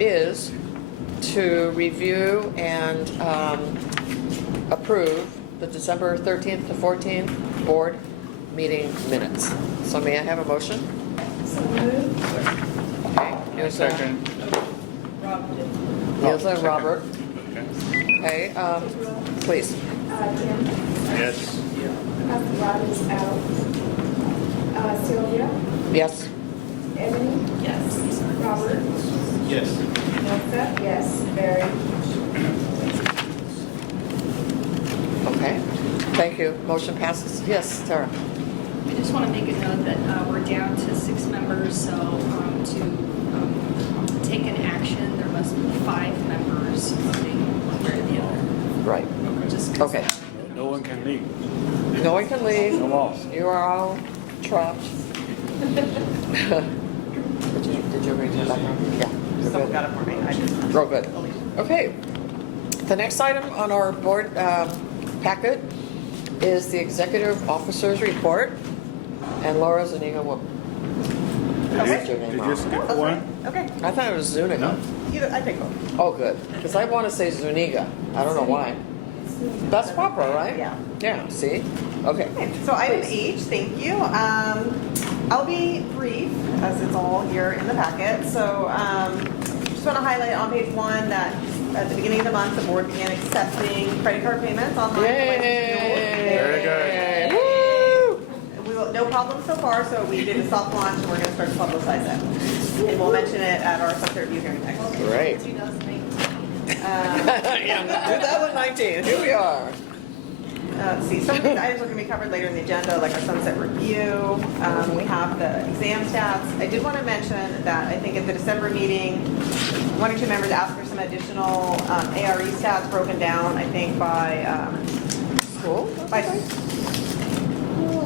is to review and approve the December 13th to 14th board meeting minutes. So may I have a motion? So moved. Okay. Here's a- Second. Rob did. Here's a Second. Robert. Okay. Okay, please. Tim. Yes. Rod is out. Sylvia. Yes. Ebony. Yes. Robert. Yes. Melissa. Yes. Barry. Okay. Thank you. Motion passes. Yes, Tara. I just want to make a note that we're down to 6 members, so to take an action, there must be 5 members voting one way or the other. Right. Just 'cause, Okay. No one can leave. No one can leave. No loss. You are all trapped. Did you read that? Yeah. you're Someone good. got it for me. I did. Real good. Okay. The next item on our board packet is the executive officer's report. And Laura Zuniga will. Okay. Did you skip one? Okay. I thought it was Zuniga. No. Either, I take both. Oh, good. Because I want to say Zuniga. I don't know why. That's proper, right? Yeah. Yeah, see? Okay. Okay, so item Please. H, thank you. I'll be brief, as it's all here in the packet. So just want to highlight on page 1 that at the beginning of the month, the board began accepting credit card payments online. Very Yay! good. Woo! No problem so far, so we did a soft launch and we're going to start to publicize it. And we'll mention it at our subject review hearing next week. Great. 2019. Yeah, 2019, here we are. Let's see, some of these items are going to be covered later in the agenda, like our sunset review. We have the exam stats. I did want to mention that I think at the December meeting, 1 or 2 members asked for some additional ARE stats broken down, I think by Cool.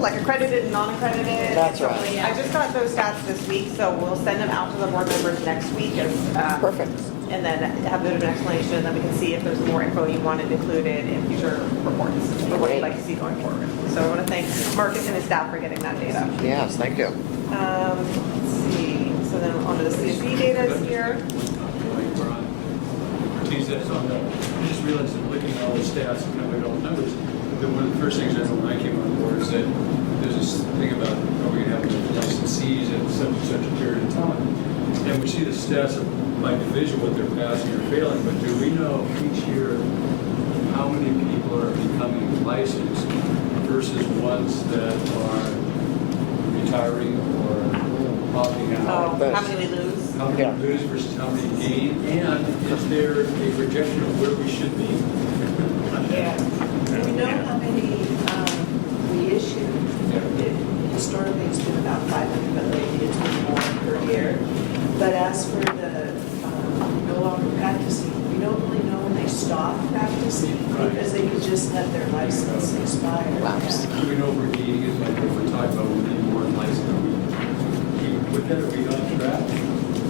like accredited and non-accredited. That's So right. I just got those stats this week, so we'll send them out to the board members next week as Perfect. and then have a bit of an explanation, and then we can see if there's more info you wanted included in future reports, or what you'd like to see going forward. So I want to thank Marcus and his staff for getting that data. Yes, thank you. Let's see, so then onto the CSV data is here. Tease that on that. I just realized that looking at all the stats and knowing all the numbers, that one of the first things I know when I came on board is that there's this thing about, are we going to have licensees at such and such a period of time? And we see the stats of by division, what they're passing or failing, but do we know each year how many people are becoming licensed versus ones that are retiring or opting out? Oh, how many we lose? How many Yeah. lose versus how many gain, and is there a projection of where we should be? Yeah. Do we know how many we issued? Historically, it's been about 500, but lately it's been more per year. But as for the no longer practicing, we don't really know when they stop practicing because they could just let their license expire. Lapse. Do we know if we're gaining it, like if we're talking about we need more licensed, are we with that, are we on track?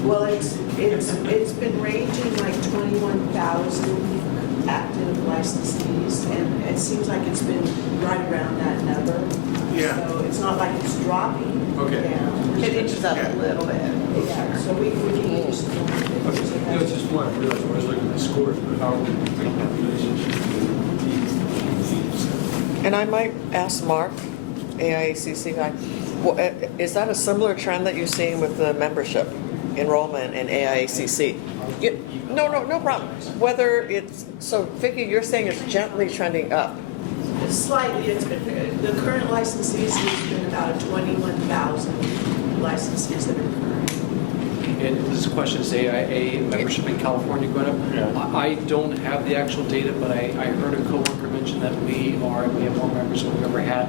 Well, it's been ranging like 21,000 active licensees, and it seems like it's been right around that number. Yeah. So it's not like it's dropping. Okay. down. It inches up a little bit. Yeah, so we can use the Okay, no, it's just one, I realized when I was looking at the scores, but how are we making that relationship with And I might ask Mark, AIACC guy, is that a similar trend that you're seeing with the membership enrollment in AIACC? No problem. Whether it's, so Vicki, you're saying it's gently trending up. Slightly, it's been, the current licensees has been about 21,000 licensees that are current. And this question is AIA membership in California going up. Yeah. I don't have the actual data, but I heard a coworker mention that we have more members than we've ever had.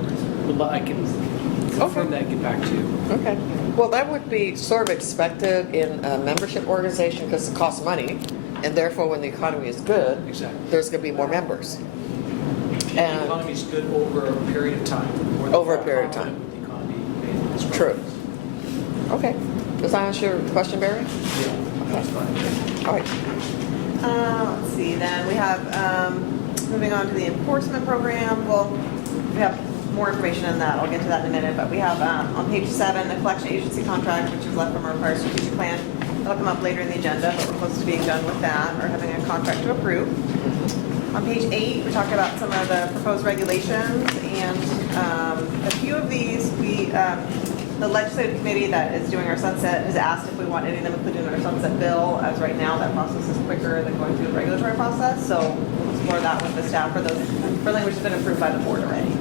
But I can confirm that and get back to you. Okay. Well, that would be sort of expected in a membership organization because it costs money, and therefore when the economy is good, Exactly. there's going to be more members. The And economy is good over a period of time. We're Over a period of time. confident with the economy is True. Okay. Does that answer your question, Barry? Yeah, that's fine. All right. Let's see, then we have, moving on to the enforcement program. Well, we have more information on that. I'll get to that in a minute. But we have on page 7, the collection agency contract, which is left from our prior strategic plan. That'll come up later in the agenda, but we're close to being done with that, or having a contract to approve. On page 8, we talk about some of the proposed regulations, and a few of these, the legislative committee that is doing our sunset has asked if we want any of them included in our sunset bill, as right now that process is quicker than going through the regulatory process, so we'll explore that with the staff for language that's been approved by the board already.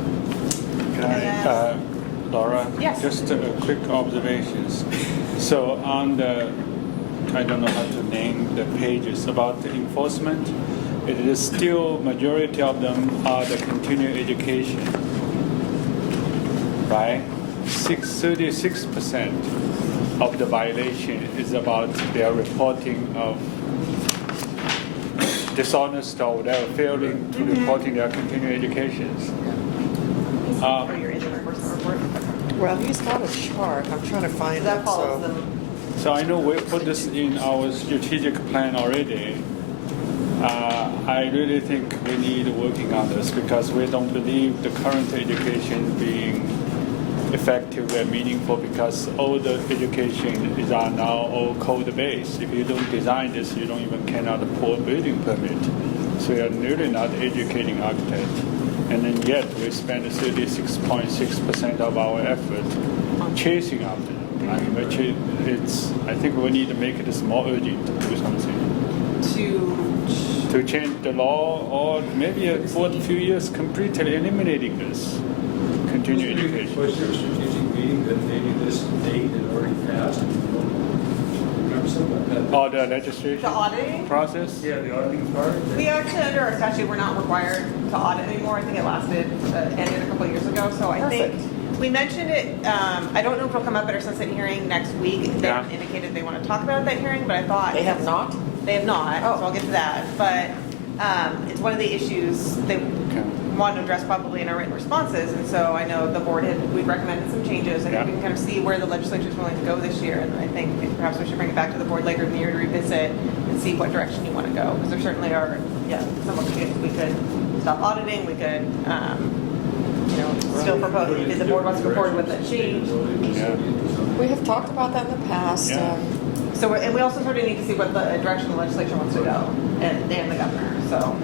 Can I, Laura? Yes. Just quick observations. So on the, I don't know how to name the pages about the enforcement, it is still, majority of them are the continuing education, right? 36% of the violation is about their reporting of dishonest or whatever, failing to reporting their continuing educations. For your interpersonal report. Well, he's got a chart. I'm trying to find That it, follows so. them. So I know we put this in our strategic plan already. I really think we need working on this because we don't believe the current education being effective and meaningful because all the education is now all code-based. If you don't design this, you don't even cannot pull a building permit. So you're really not educating architects. And then yet we spend 36.6% of our effort chasing after them. I mean, I think we need to make this more urgent to do something. To change the law, or maybe for a few years completely eliminating this continuing education. Was there a strategic meeting that maybe this date had already passed? Remember something about that? Or the legislation The auditing? process? Yeah, the auditing part? We actually, under our statute, we're not required to audit anymore. I think it ended a couple of years ago. So I think we mentioned it. I don't know if it'll come up at our sunset hearing next week. They Yeah. indicated they want to talk about it at that hearing, but I thought They have not? They have not. Oh. So I'll get to that. But it's one of the issues they want to address probably in our written responses. And so I know the board we've recommended some changes. I think we can kind of see where the legislature is willing to go this year. And I think perhaps we should bring it back to the board later in the year to revisit and see what direction you want to go. Because there certainly are, some opportunities. We could stop auditing. We could, still propose. If the board wants to go forward with that change. Yeah. We have talked about that in the past. Yeah. So, and we also sort of need to see what the direction the legislature wants to go, and the governor. So,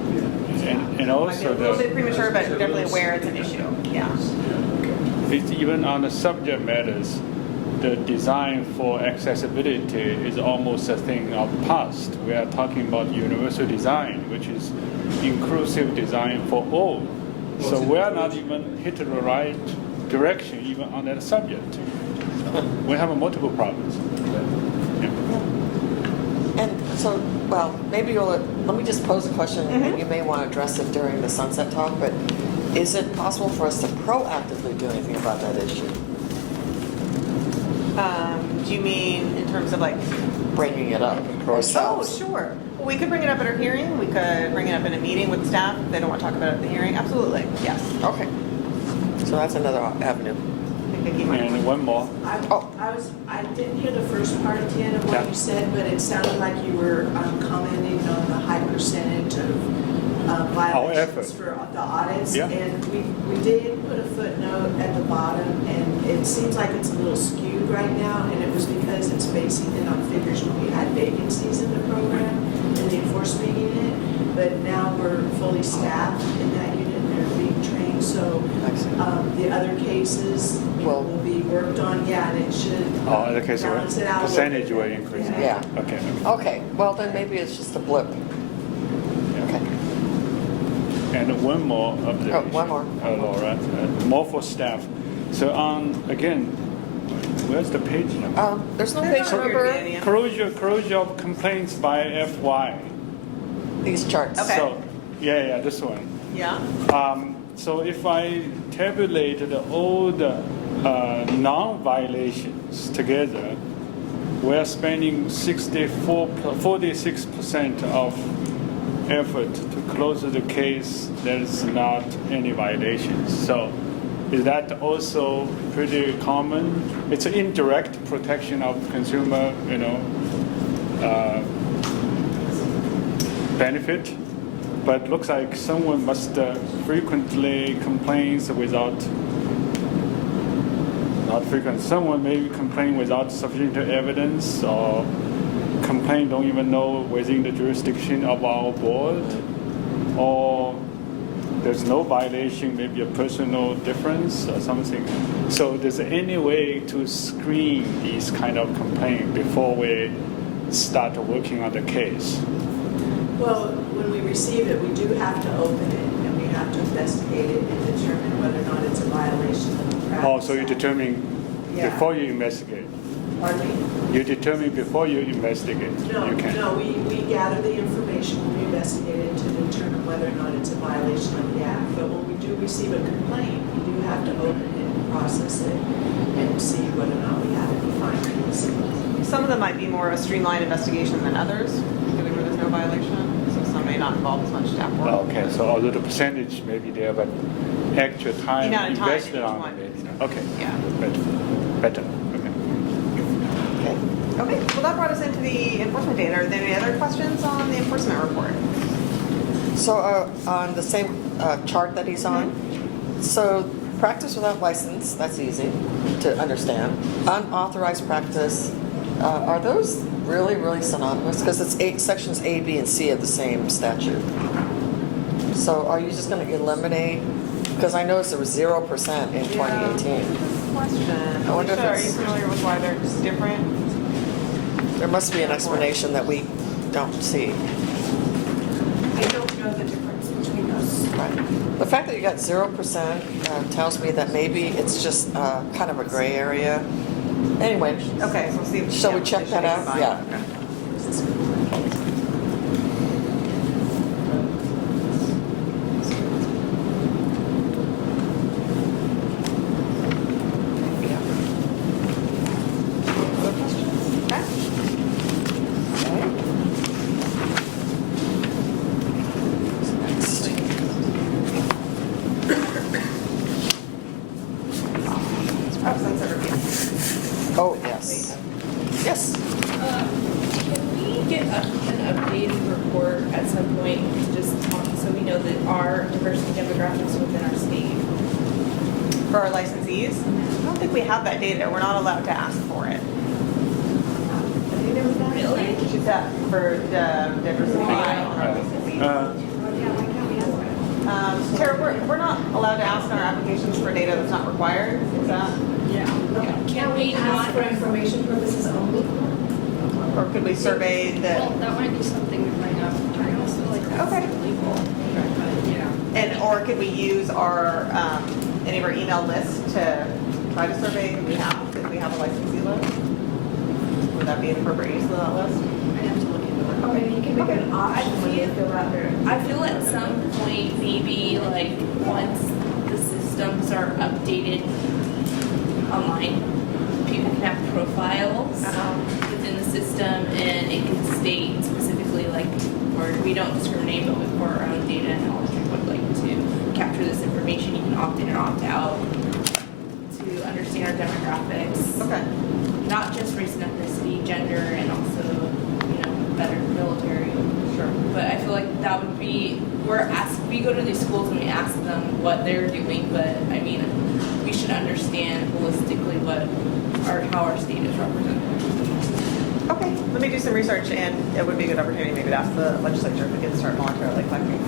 And might be also a little bit the, premature, but definitely aware it's an issue. Yeah. it's even on the subject matters, the design for accessibility is almost a thing of past. We are talking about universal design, which is inclusive design for all. So we are not even hit the right direction even on that subject. So we have multiple problems. Yeah. And so, well, maybe let me just pose a question, and you may want to address it during the sunset talk, but is it possible for us to proactively do anything about that issue? Do you mean in terms of like? Bringing it up ourselves? Oh, sure. Well, we could bring it up at our hearing. We could bring it up in a meeting with staff if they don't want to talk about it at the hearing. Absolutely. Yes. Okay. So that's another avenue. I think Vicki might And one more. I didn't hear the first part at the end of what Yeah. you said, but it sounded like you were commenting on the high percentage of violations for the audits. Yeah. And we did put a footnote at the bottom, and it seems like it's a little skewed right now, and it was because it's basing it on figures when we had vacancies in the program and the enforcement unit, but now we're fully staffed in that unit and they're being trained, so the other cases will be worked on, and it should Oh, okay, so balance it out a little percentage bit. will increase. Yeah. Okay. Okay, well then maybe it's just a blip. Okay. And one more observation. Oh, one more. Laura, more for staff. So again, where's the page number? There's no page number. Closure of complaints by FY. These charts. Okay. So, yeah, this one. Yeah. So if I tabulated all the non-violations together, we're spending 46% of effort to close the case. There's not any violations. So is that also pretty common? It's an indirect protection of consumer, benefit. But looks like someone must frequently complains without, not frequent, someone maybe complain without sufficient evidence, or complaint don't even know within the jurisdiction of our board, or there's no violation, maybe a personal difference or something. So there's any way to screen these kind of complaints before we start working on the case? Well, when we receive it, we do have to open it, and we have to investigate it and determine whether or not it's a violation of the practice. Oh, so you determine Yeah. before you investigate? Pardon me? You determine before you investigate? No, You can. no, we gather the information, we investigate it to determine whether or not it's a violation of the act. But when we do receive a complaint, we do have to open it and process it and see whether or not we have any findings. Some of them might be more of a streamlined investigation than others, given where there's no violation. So some may not involve as much staff work. Okay, so although the percentage may be there, but actual time amount of time invested in each on one. it, maybe not. Okay. Yeah. Better. Okay. Okay. Okay, well, that brought us into the enforcement data. Are there any other questions on the enforcement report? So on the same chart that he's on, so practice without license, that's easy to understand. Unauthorized practice, are those really, really synonymous? Because it's sections A, B, and C of the same statute. So are you just going to eliminate, because I noticed there was 0% in 2018. Question. I wonder if Alicia, are you it's- familiar with why they're just different? There must be an explanation that we don't see. I don't know the difference between those. Right. The fact that you got 0% tells me that maybe it's just kind of a gray area. Anyway, Okay, so we'll see. Shall we yeah, check they should that be out? combined. Yeah. Okay. Other questions? Okay. next. Oh, sunset review. Oh, yes. Yes. Can we get an updated report at some point, just so we know that our diversity demographics within our state? For our licensees, I don't think we have that data. We're not allowed to ask for it. Really? She's that for the diversity Why? on our licensees. Tara, we're not allowed to ask on our applications for data that's not required. Is that? Can we not? For information purposes only? Or could we survey the? Well, that might be something to bring up. I also like that. Okay. Legal. But, yeah. And, or could we use our, any of our email lists to try to survey who we have, if we have a licensee list? Would that be an appropriate use of that list? I'd have to look into it. Okay, you can make an option when you fill out their. I feel at some point, maybe like once the systems are updated online, people can have profiles within the system, and it can state specifically like, or we don't discriminate, but for our own data analysis, we would like to capture this information. You can opt in and opt out to understand our demographics. Okay. Not just race and ethnicity, gender, and also, better military. Sure. But I feel like that would be, we go to these schools and we ask them what they're doing, but I mean, we should understand holistically how our state is represented. Okay, let me do some research, and it would be a good opportunity maybe to ask the legislature if we can start voluntarily collecting.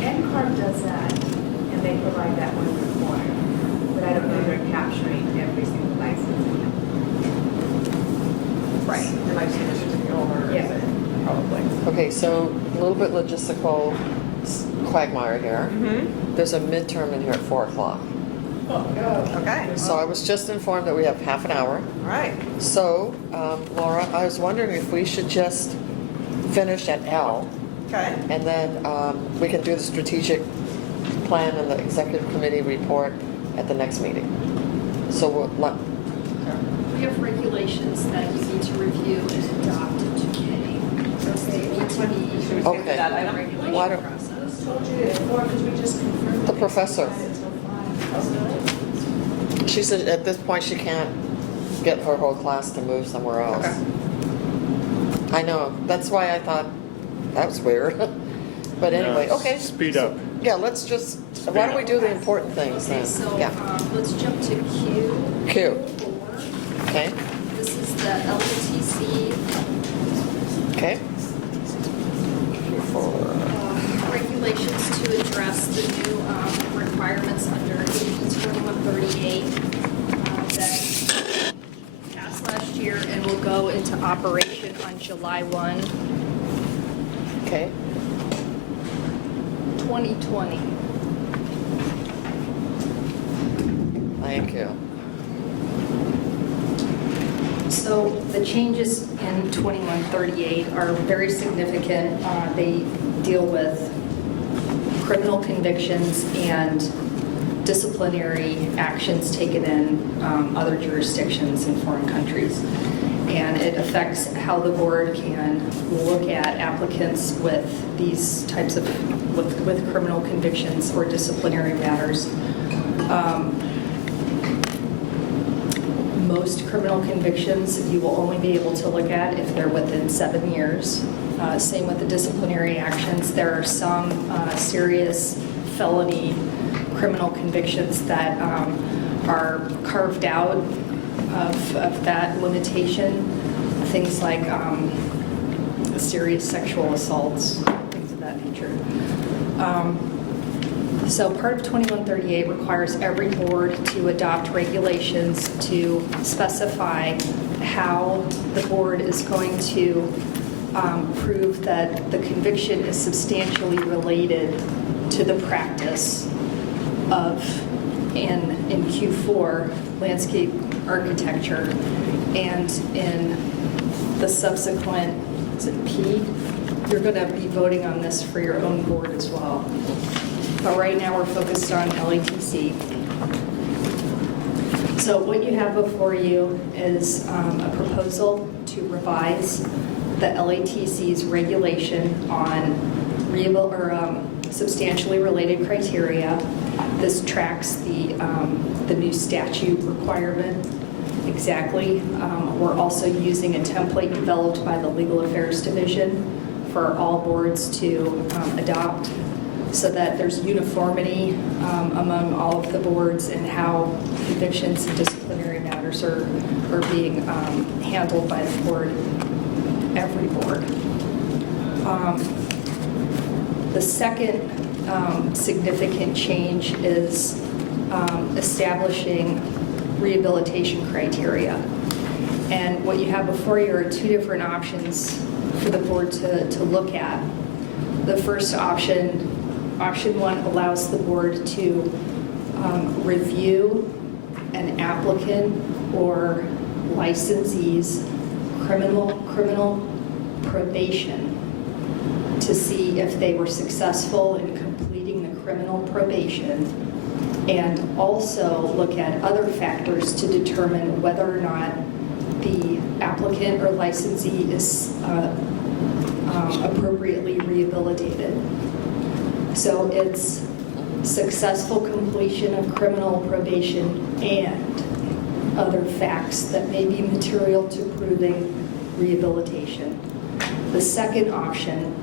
NCARB does that, and they provide that one report, but I don't know if they're capturing every single license. Right. It might just be a certificate holder. Yeah. Probably. Okay, so a little bit logistical quagmire here. Mm-hmm. There's a midterm in here at 4 o'clock. Okay. So I was just informed that we have half an hour. All right. So, Laura, I was wondering if we should just finish at L, Okay. and then we can do the strategic plan and the executive committee report at the next meeting. So We have regulations that you need to review and adopt to K. So they need to be Should we skip Okay. that item? regulation Why don't- process. Told you that before, because we just confirmed. The it. professor. she said at this point she can't get her whole class to move somewhere else. Okay. I know. That's why I thought that was weird. But anyway, Yeah, okay. speed up. Yeah, let's just, why don't we do the important things Okay, then? so Yeah. let's jump to Q. Q. Okay. This is the LTC operation on July 1, Okay. 2020. Thank you. So the changes in 2138 are very significant. They deal with criminal convictions and disciplinary actions taken in other jurisdictions in foreign countries. And it affects how the board can look at applicants with these types of, with criminal convictions or disciplinary matters. Most criminal convictions you will only be able to look at if they're within 7 years. Same with the disciplinary actions. There are some serious felony criminal convictions that are carved out of that limitation. Things like serious sexual assaults, things of that nature. So part of 2138 requires every board to adopt regulations to specify how the board is going to prove that the conviction is substantially related to the practice of, in Q4, landscape architecture, and in the subsequent, is it P? You're going to be voting on this for your own board as well. But right now we're focused on LATC. So what you have before you is a proposal to revise the LATC's regulation on substantially related criteria. This tracks the new statute requirement exactly. We're also using a template developed by the Legal Affairs Division for all boards to adopt, so that there's uniformity among all of the boards in how convictions and disciplinary matters are being handled by the board, every board. The second significant change is establishing rehabilitation criteria. And what you have before you are two different options for the board to look at. The first option, option one, allows the board to review an applicant or licensee's criminal probation to see if they were successful in completing the criminal probation, and also look at other factors to determine whether or not the applicant or licensee is appropriately rehabilitated. So it's successful completion of criminal probation and other facts that may be material to proving rehabilitation. The second option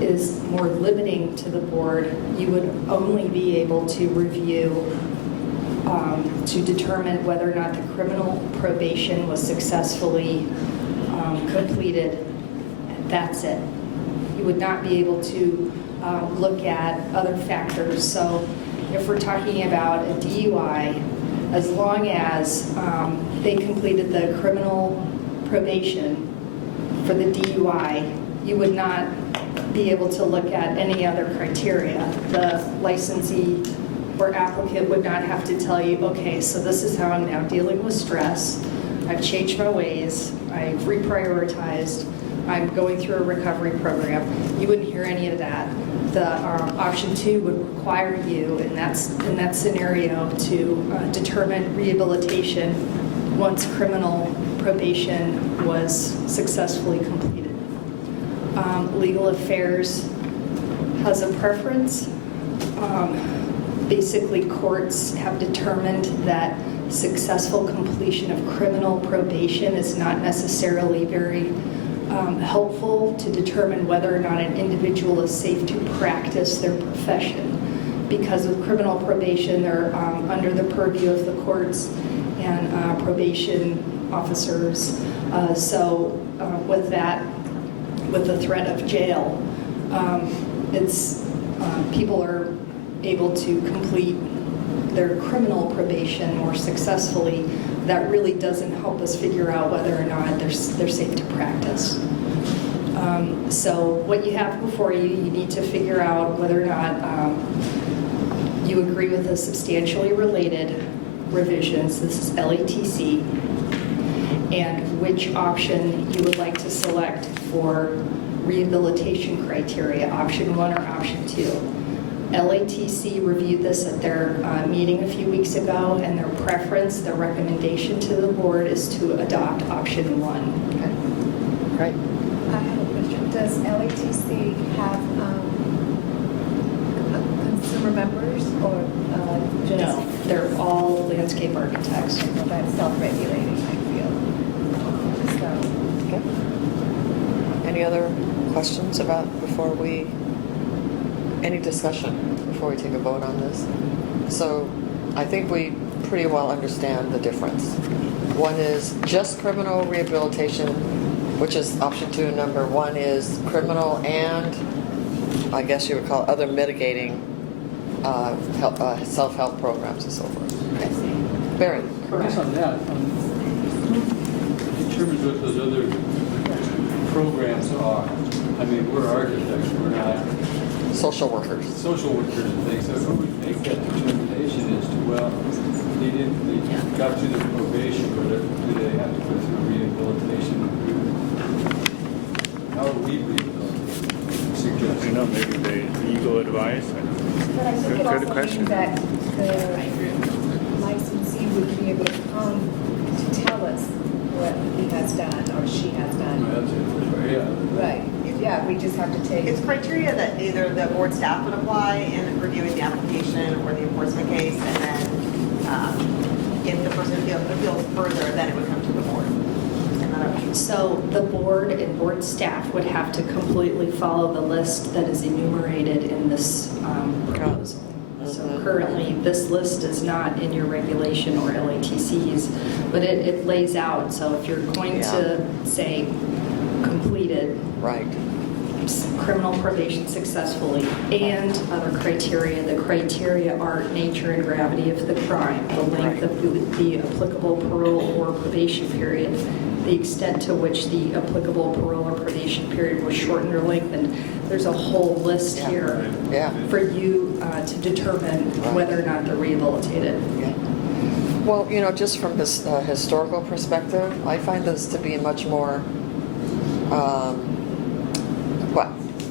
is more limiting to the board. You would only be able to review to determine whether or not the criminal probation was successfully completed. That's it. You would not be able to look at other factors. So if we're talking about a DUI, as long as they completed the criminal probation for the DUI, you would not be able to look at any other criteria. The licensee or applicant would not have to tell you, okay, so this is how I'm now dealing with stress. I've changed my ways. I've reprioritized. I'm going through a recovery program. You wouldn't hear any of that. The option two would require you in that scenario to determine rehabilitation once criminal probation was successfully completed. Legal Affairs has a preference. Basically, courts have determined that successful completion of criminal probation is not necessarily very helpful to determine whether or not an individual is safe to practice their profession. Because with criminal probation, they're under the purview of the courts and probation officers. So with that, with the threat of jail, people are able to complete their criminal probation more successfully, that really doesn't help us figure out whether or not they're safe to practice. So what you have before you, you need to figure out whether or not you agree with the substantially related revisions, this is LATC, and which option you would like to select for rehabilitation criteria, option 1 or option 2. LATC reviewed this at their meeting a few weeks ago, and their preference, their recommendation to the board is to adopt option 1. Great. I have a question. Does LATC have consumer members or just? No, they're all landscape architects. Well, that's self-regulating, I feel. So, Okay. Any other questions about any discussion before we take a vote on this? So I think we pretty well understand the difference. One is just criminal rehabilitation, which is option 2. Number 1 is criminal and I guess you would call it other mitigating self-help programs and so forth. Okay. Barry. I guess on that, in terms of what those other programs are, I mean, we're architects, we're not Social workers. social workers and things, so who would make that determination as to, well, they got through the probation, but do they have to go through rehabilitation? How are we rehabilitating? Suggest. You know, maybe the legal advice. but I think it Good also question. means that the licensee would be able to come to tell us what he has done or she has done. That's it, yeah. Right, yeah, we just have to take. It's criteria that either the board staff would apply in reviewing the application or the enforcement case, and then if the person appeals further, then it would come to the board. And then So the board and board staff would have to completely follow the list that is enumerated in this proposal. So currently, this list is not in your regulation or LATCs, but it lays out. So if you're going to say completed Right. criminal probation successfully and other criteria, the criteria are nature and gravity of the crime, the length of the applicable parole or probation period, the extent to which the applicable parole or probation period was shortened or lengthened. There's a whole list here Yeah. for you to determine whether or not they're rehabilitated. Yeah. Well, just from this historical perspective, I find this to be much more,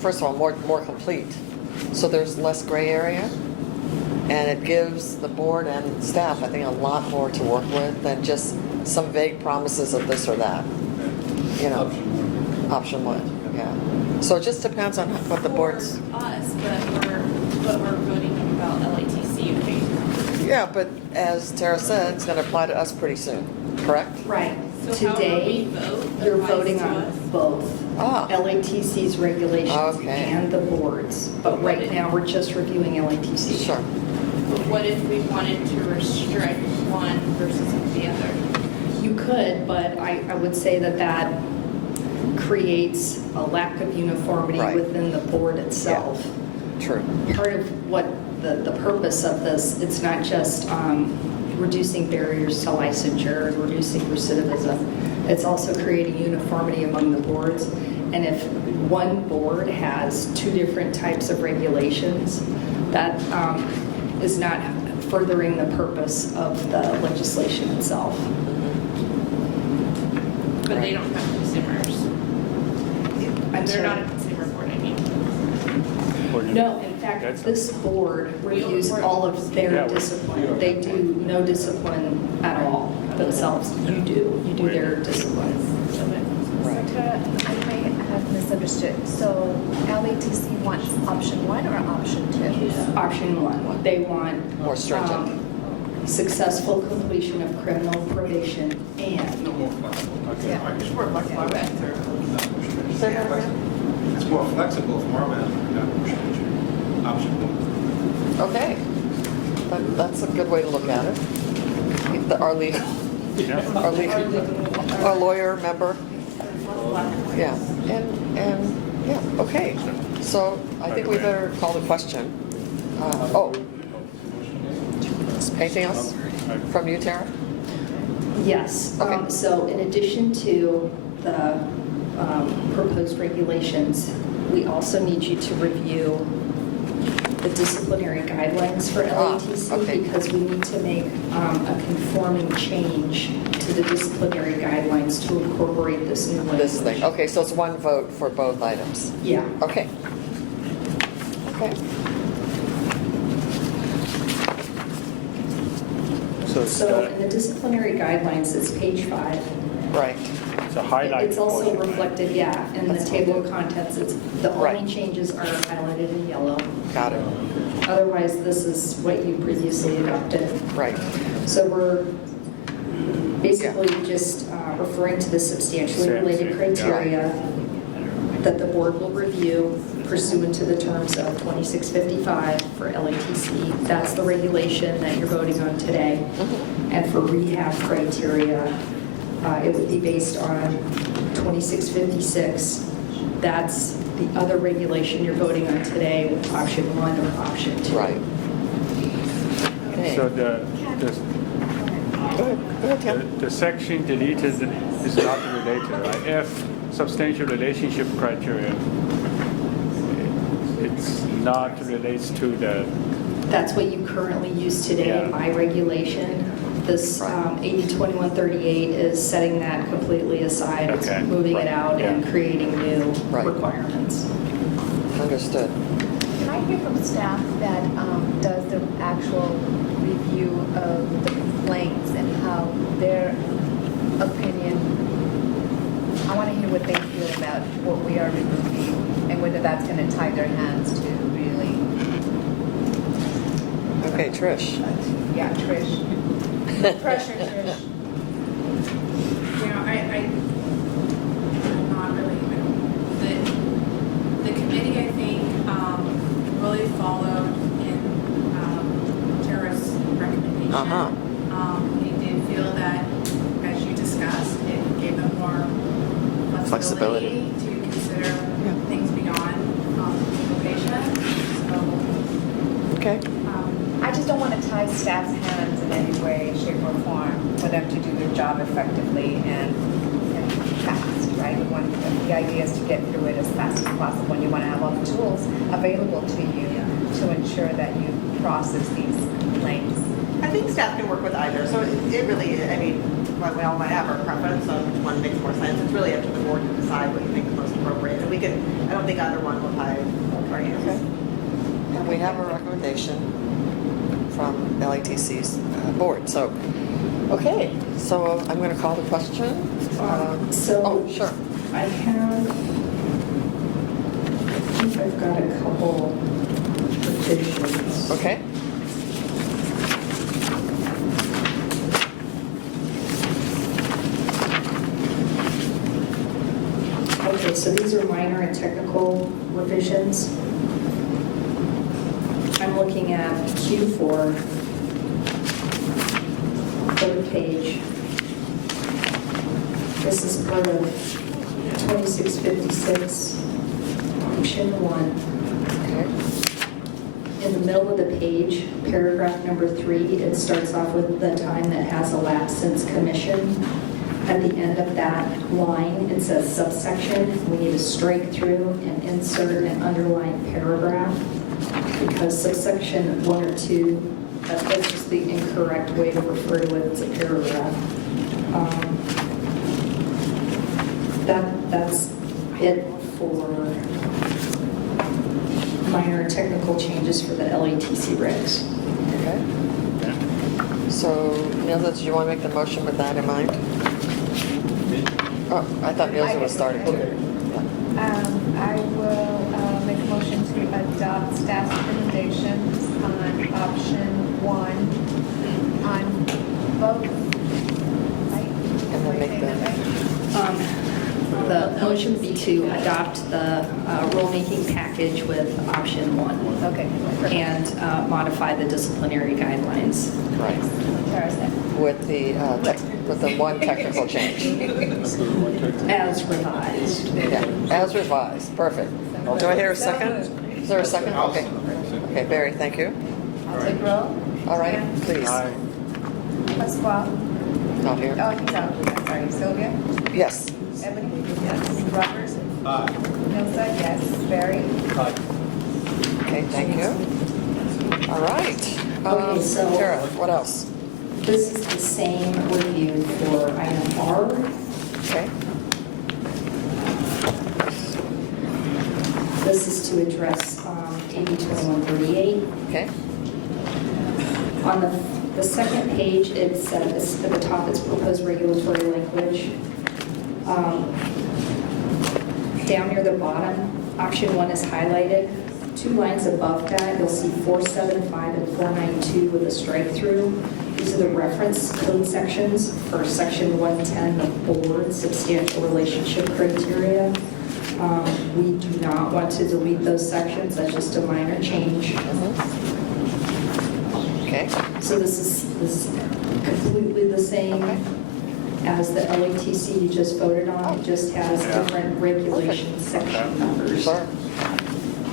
first of all, more complete. So there's less gray area, and it gives the board and staff, I think, a lot more to work with than just some vague promises of this or that. Option 1, yeah. So it just depends on what the board's. For us, but we're voting about LATC, right? Yeah, but as Tara said, it's going to apply to us pretty soon, correct? Right. So how will Today, we vote? you're Applies voting to on us? both. Ah. LATC's regulations Okay. and the boards. But right now, we're just reviewing LATC. Sure. But what if we wanted to restrict one versus the other? You could, but I would say that creates a lack of uniformity Right. within the board itself. True. Part of what the purpose of this, it's not just reducing barriers to licensure and reducing recidivism. It's also creating uniformity among the boards. And if one board has 2 different types of regulations, that is not furthering the purpose of the legislation itself. But they don't have consumers. I'm They're sorry. not a consumer board, I mean. No, in fact, this board reviews all of their discipline. They do no discipline at all themselves. You do their discipline. Right. So Tara, I may have misunderstood. So LATC wants option 1 or option 2? Option 1, they want More stringent. Successful completion of criminal probation and Yeah. Say that again? It's more flexible from our end. Option 1. Okay. That's a good way to look at it. Our legal, our lawyer member. Yeah, and yeah, okay. So I think we better call the question. else? Anything else from you, Tara? Yes. Okay. So in addition to the proposed regulations, we also need you to review the disciplinary guidelines for LATC okay. because we need to make a conforming change to the disciplinary guidelines to incorporate this new language. This thing. Okay, so it's one vote for both items. Yeah. Okay. Okay. So it's So in the disciplinary guidelines, it's page 5. Right. a highlighted It's also portion, right? reflected, yeah, in the That's table of contents. It's, the Right. only changes are highlighted in yellow. Got it. Otherwise, this is what you previously adopted. Right. So we're basically just referring to the substantially Same related thing, criteria that the board will review pursuant to the terms of 2655 for LATC. That's the regulation that you're voting on today. And for rehab criteria, it would be based on 2656. That's the other regulation you're voting on today with option 1 or option 2. Right. Okay. So Go ahead. Go ahead, Tim. the section deleted is not related, right? F, substantial relationship criteria. It's not relates to the, That's what you currently use today Yeah. by regulation. This Right. 802138 is setting that completely aside. It's Okay. moving it Right. out and Yeah. creating new Right. requirements. Understood. Can I hear from staff that does the actual review of the complaints and how their opinion, I want to hear what they feel about what we are removing and whether that's going to tie their hands to really, Okay, Trish. yeah, Trish. Pressure, Trish. You know, I'm not really, the committee, I think, really followed in Tara's recommendation. Uh-huh. They did feel that, as you discussed, it gave them more Flexibility. flexibility to consider things beyond probation. So, Okay. I just don't want to tie staff's hands in any way, shape, or form for them to do their job effectively and fast, right? The idea is to get through it as fast as possible, and you want to have all the tools available to you to ensure that you process these complaints. I think staff can work with either, so it really, I mean, while we all might have our preference on which one makes more sense, it's really up to the board to decide what you think is most appropriate. And we can, I don't think either one will tie our hands. Okay. And we have a recommendation from LATC's board. So, okay. So I'm going to call the question. So Oh, sure. I think I've got a couple revisions. Okay. Okay, so these are minor and technical revisions. I'm looking at Q4, third page. This is part of 2656, option 1. Okay. In the middle of the page, paragraph number 3, it starts off with the time that has elapsed since commission. At the end of that line, it says subsection. We need to strike through and insert an underlined paragraph because subsection 1 or 2, that's just the incorrect way to refer to it. It's a paragraph. That's it for minor and technical changes for the LATC regs. Okay. So, Nilda, do you want to make the motion with that in mind? Oh, I thought Nilda was starting to. Yeah. I will make a motion to adopt staff's recommendations on option 1 on both, right? And then make the- The motion would be to adopt the rulemaking package with option 1 Okay. perfect. and modify the disciplinary guidelines. Right. Tara said. With the one technical change. As revised. Yeah, as revised. Perfect. Do I hear a second? Is there a second? Okay. Okay, Barry, thank you. I'll take roll. All right, Ken? please. Aye. Pasquale? Not here. Oh, he's out. I'm sorry. Sylvia? Yes. Ebony? Yes. Robert? Aye. Hilsa? Yes. Barry? Okay, thank you. All right. Okay, so- Tara, what else? This is the same review for item R. Okay. This is to address AB 2138. Okay. On the second page, it says, at the top, it's proposed regulatory language. Down near the bottom, option 1 is highlighted. 2 lines above that, you'll see 475 and 492 with a strike through. These are the reference code sections for section 110, the board substantial relationship criteria. We do not want to delete those sections. That's just a minor change. Okay. So this is completely the same as the LATC you just voted on. It just has Yeah. different regulation section numbers. Sure.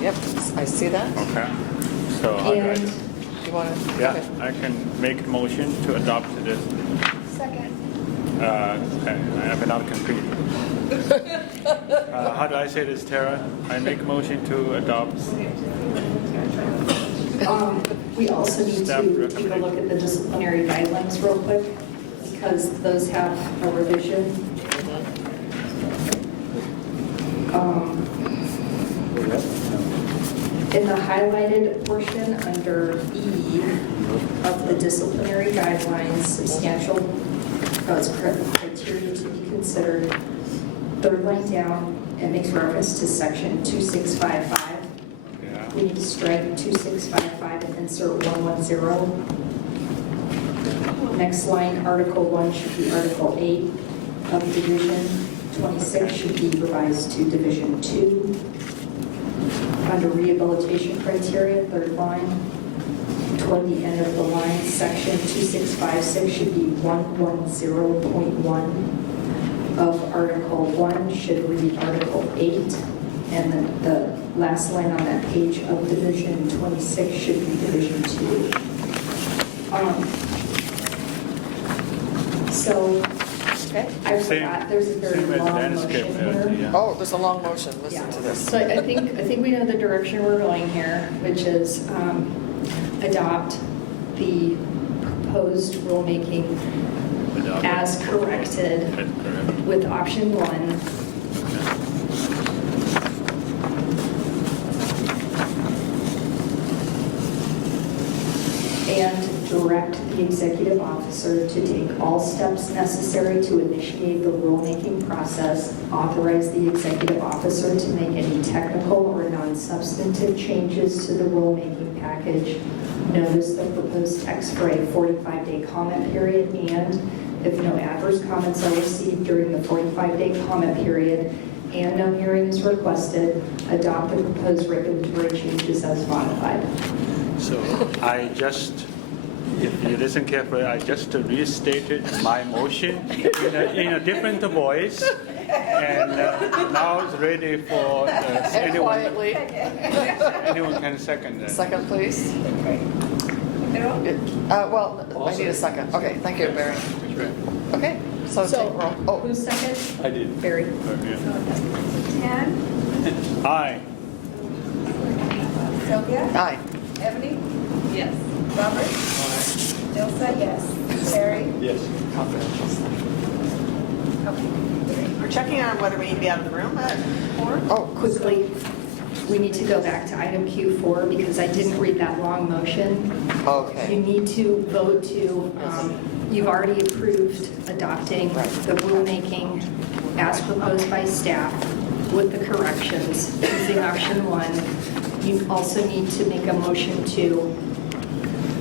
Yep, I see that. Okay. So how do I? And You want to? Yeah, I can make a motion to adopt this. Second. I have another complete. How do I say this, Tara? I make a motion to adopt. we also need Staff to take a look at the disciplinary guidelines real quick because those have a revision. In the highlighted portion under E of the disciplinary guidelines, substantial criteria to be considered, third line down, it makes reference to section 2655. Yeah. We need to strike 2655 and insert 110. Next line, Article 1 should be Article 8 of Division 26 should be revised to Division 2. Under rehabilitation criteria, third line, toward the end of the line, section 2656 should be 110.1 of Article 1 should read Article 8. And then the last line on that page of Division 26 should be Division 2. So Okay. I forgot, there's a very Same as long landscape, motion here. yeah. Oh, there's a long motion. Listen Yeah. to this. So I think we know the direction we're going here, which is adopt the proposed rulemaking Adopt. as corrected That's correct. with option 1. And direct the executive officer to take all steps necessary to initiate the rulemaking process, authorize the executive officer to make any technical or non-substantive changes to the rulemaking package, notice the proposed text for a 45-day comment period, and if no adverse comments are received during the 45-day comment period and no hearing is requested, adopt the proposed regulatory changes as modified. So I just, if you listen carefully, I just restated my motion in a different voice. And now it's ready for And anyone. quietly, Anyone can second that. second, please. Well, I need a second. Okay, thank you, Barry. Okay, so take roll. Oh, Who's second? I did. Barry. Ken? Aye. Sylvia? aye. Ebony? Yes. Robert? Hilsa? Yes. Barry? Yes. We're checking on whether we need to be out of the room at 4. Oh, Quickly, we need to go back to item Q4 because I didn't read that long motion. You okay. need to vote to, you've already approved adopting the rulemaking as proposed by staff with the corrections using option 1. You also need to make a motion to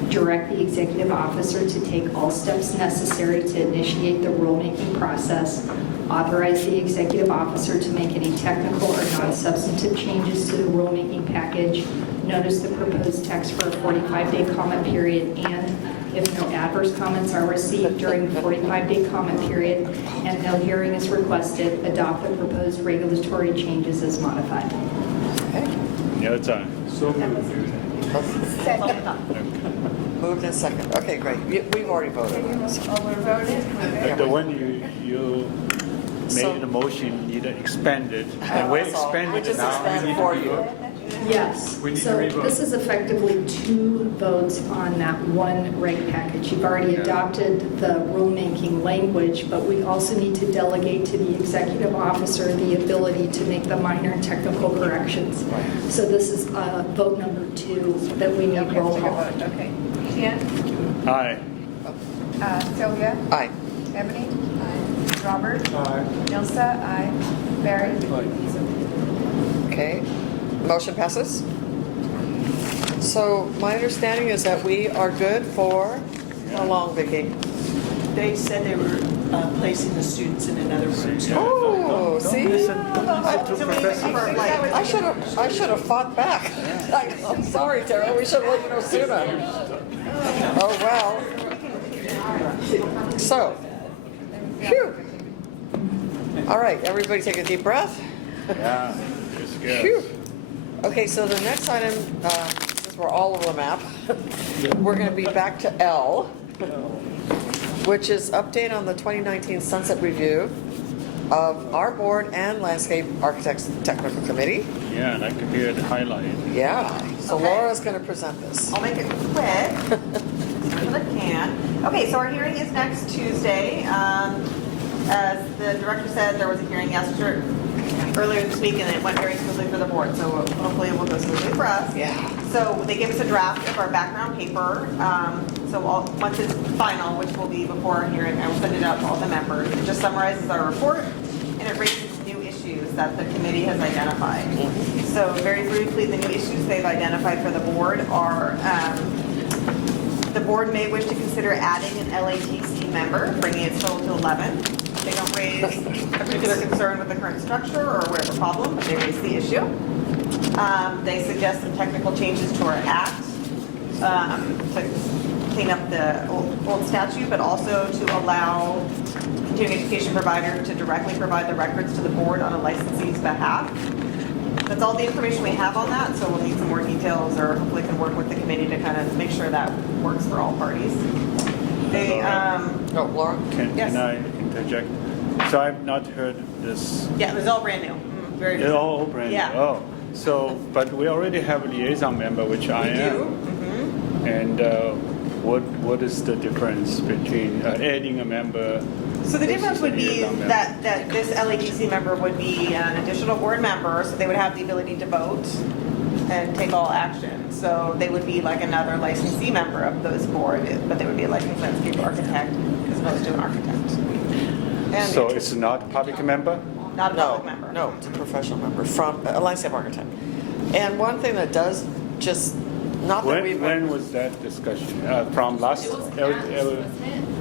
direct the executive officer to take all steps necessary to initiate the rulemaking process, authorize the executive officer to make any technical or non-substantive changes to the rulemaking package, notice the proposed text for a 45-day comment period, and if no adverse comments are received during the 45-day comment period and no hearing is requested, adopt the proposed regulatory changes as modified. Okay. Yeah, it's on. So moved. Second. Okay. moved and second. Okay, great. We've already voted. Oh, we're voted? But the one you So- made the motion, you expanded, and we That's all. We expanded just now. expanded for you. Yes. We need to So revote. this is effectively 2 votes on that one reg package. You've already adopted the rulemaking language, but we also need to delegate to the executive officer the ability to make the minor technical corrections. So this is vote number 2 that we need Okay, roll take a call. vote, okay. Jan? Aye. Sylvia? Aye. Ebony? Aye. Robert? Aye. Nilsa? Aye. Barry? Okay, motion passes. So my understanding is that we are good for how long, Vicki? They said they were placing the students in another room. So Oh, see? I should have fought back. I'm sorry, Tara, we should have let you know sooner. Oh, well. So, phew. All right, everybody take a deep breath. Yeah, it's Phew. good. Okay, so the next item, since we're all over the map, we're going to be back to L, which is update on the 2019 Sunset Review of our board and Landscape Architects Technical Committee. Yeah, like here the highlight. Yeah, so Okay. Laura's going to present this. I'll make it quick, as much as I can. Okay, so our hearing is next Tuesday. As the director said, there was a hearing earlier this week, and it went very smoothly for the board, so hopefully it will go smoothly for us. Yeah. So they gave us a draft of our background paper. Once it's final, which will be before our hearing, I will send it out to all the members. It just summarizes our report, and it raises new issues that the committee has identified. So very briefly, the new issues they've identified for the board are the board may wish to consider adding an LATC member, bringing its total to 11. They don't raise a particular concern with the current structure or where the problem, but they raise the issue. They suggest some technical changes to our act to clean up the old statute, but also to allow continuing education provider to directly provide the records to the board on a licensee's behalf. That's all the information we have on that, so we'll need some more details, or hopefully can work with the committee to kind of make sure that works for all parties. They, Oh, Laura? Yes. Can I interject? So I've not heard this. yeah, it was all brand new. Very It's all brand new. Yeah. Oh, so, but we already have a liaison member, which I We am. do. And what is the difference between adding a member? So the difference would be Liaison member. that this LADC member would be an additional board member, so they would have the ability to vote and take all action. So they would be like another licensee member of this board, but they would be a licensed landscape architect as opposed to an architect. And So it's not a public member? not a No, public member. no, it's a professional member from a landscape architect. And one thing that does just, not that we've. When was that discussion? From last? It was after, wasn't it?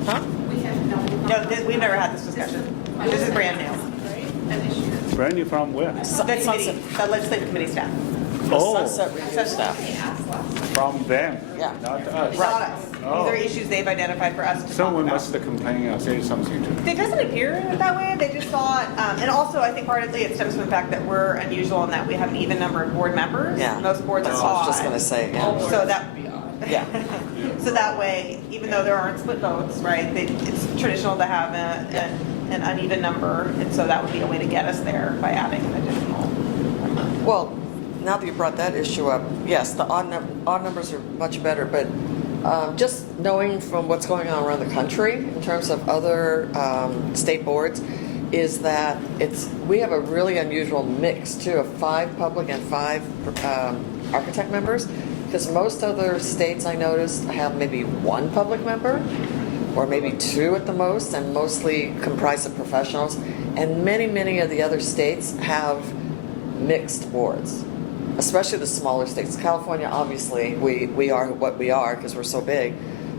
Huh? We had, no, We've never had this discussion. This is brand new. right? An issue. Brand new from where? The committee, the legislative committee staff. The Oh. Sunset Review staff. From them? Yeah. Not us? Not us. Oh. These are issues they've identified for us to talk Someone about. must have complained or say something to them. It doesn't appear that way. They just thought, and also I think partly it stems from the fact that we're unusual in that we have an even number of board members. Yeah. Most boards are That's what I was just odd. going to say, yeah. So that, Yeah. so that way, even though there aren't split votes, right, it's traditional to have an uneven number, and so that would be a way to get us there by adding an additional. Well, now that you brought that issue up, yes, the odd numbers are much better, but just knowing from what's going on around the country in terms of other state boards is that we have a really unusual mix too of 5 public and 5 architect members, because most other states I noticed have maybe 1 public member or maybe 2 at the most, and mostly comprised of professionals, and many of the other states have mixed boards, especially the smaller states. California, obviously, we are what we are because we're so big.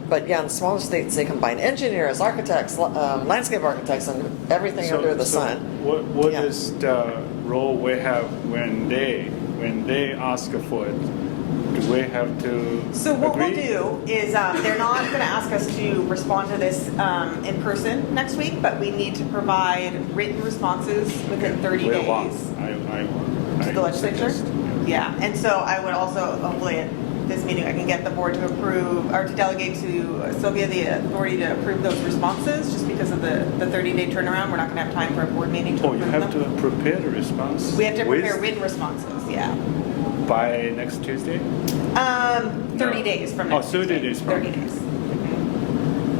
But yeah, in the smaller states, they combine engineers, architects, landscape architects, and everything under the sun. What Yeah. is the role we have when they ask for it? Do we have to So what we'll agree? do is, they're not going to ask us to respond to this in person next week, but we need to provide written responses within 30 We days. want. I To the legislature? suggest. Yeah, and so I would also hopefully this meeting, I can get the board to approve, or to delegate to Sylvia the authority to approve those responses, just because of the 30-day turnaround. We're not going to have time for a board meeting to Oh, you approve have to them. prepare the response. We have to prepare with- written responses, yeah. by next Tuesday. 30 No. days from Oh, next 30 Tuesday. days from 30 days.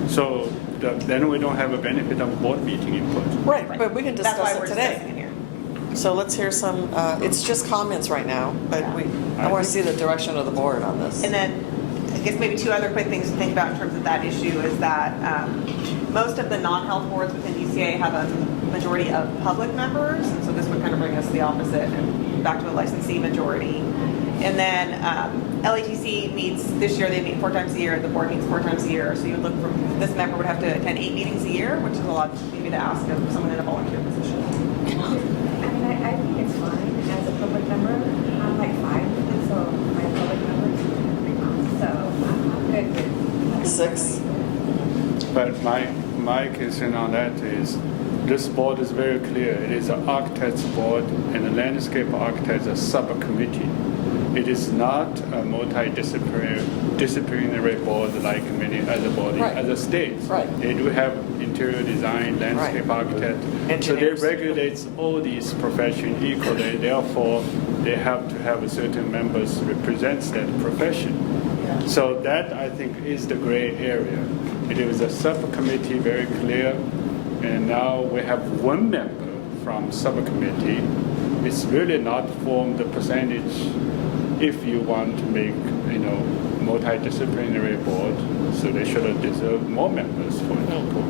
So then we don't have a benefit of board meeting input. Right, but we can That's why discuss we're it discussing today. it here. So let's hear some, it's just comments right now, but I want to see the direction of the board on this. And then, I guess maybe two other quick things to think about in terms of that issue is that most of the non-health boards within DCA have a majority of public members, and so this would kind of bring us the opposite, and back to a licensee majority. And then LATC meets, this year they meet 4 times a year, the board meets 4 times a year, so you would look for, this member would have to attend 8 meetings a year, which is a lot maybe to ask of someone in a volunteer position. I mean, I think it's fine as a public member. I'm like 5, so my public members so I'm good with. 6. But my concern on that is this board is very clear. It is an architect's board and a landscape architect's a subcommittee. It is not a multidisciplinary board like many other bodies, Right. other states. Right. They do have interior design, landscape architect. So they Engineers. regulate all these professions equally. Therefore, they have to have a certain members represents that profession. So that I think is the gray area. It is a subcommittee, very clear, and now we have one member from subcommittee. It's really not from the percentage if you want to make, multidisciplinary board, so they should deserve more members, for example.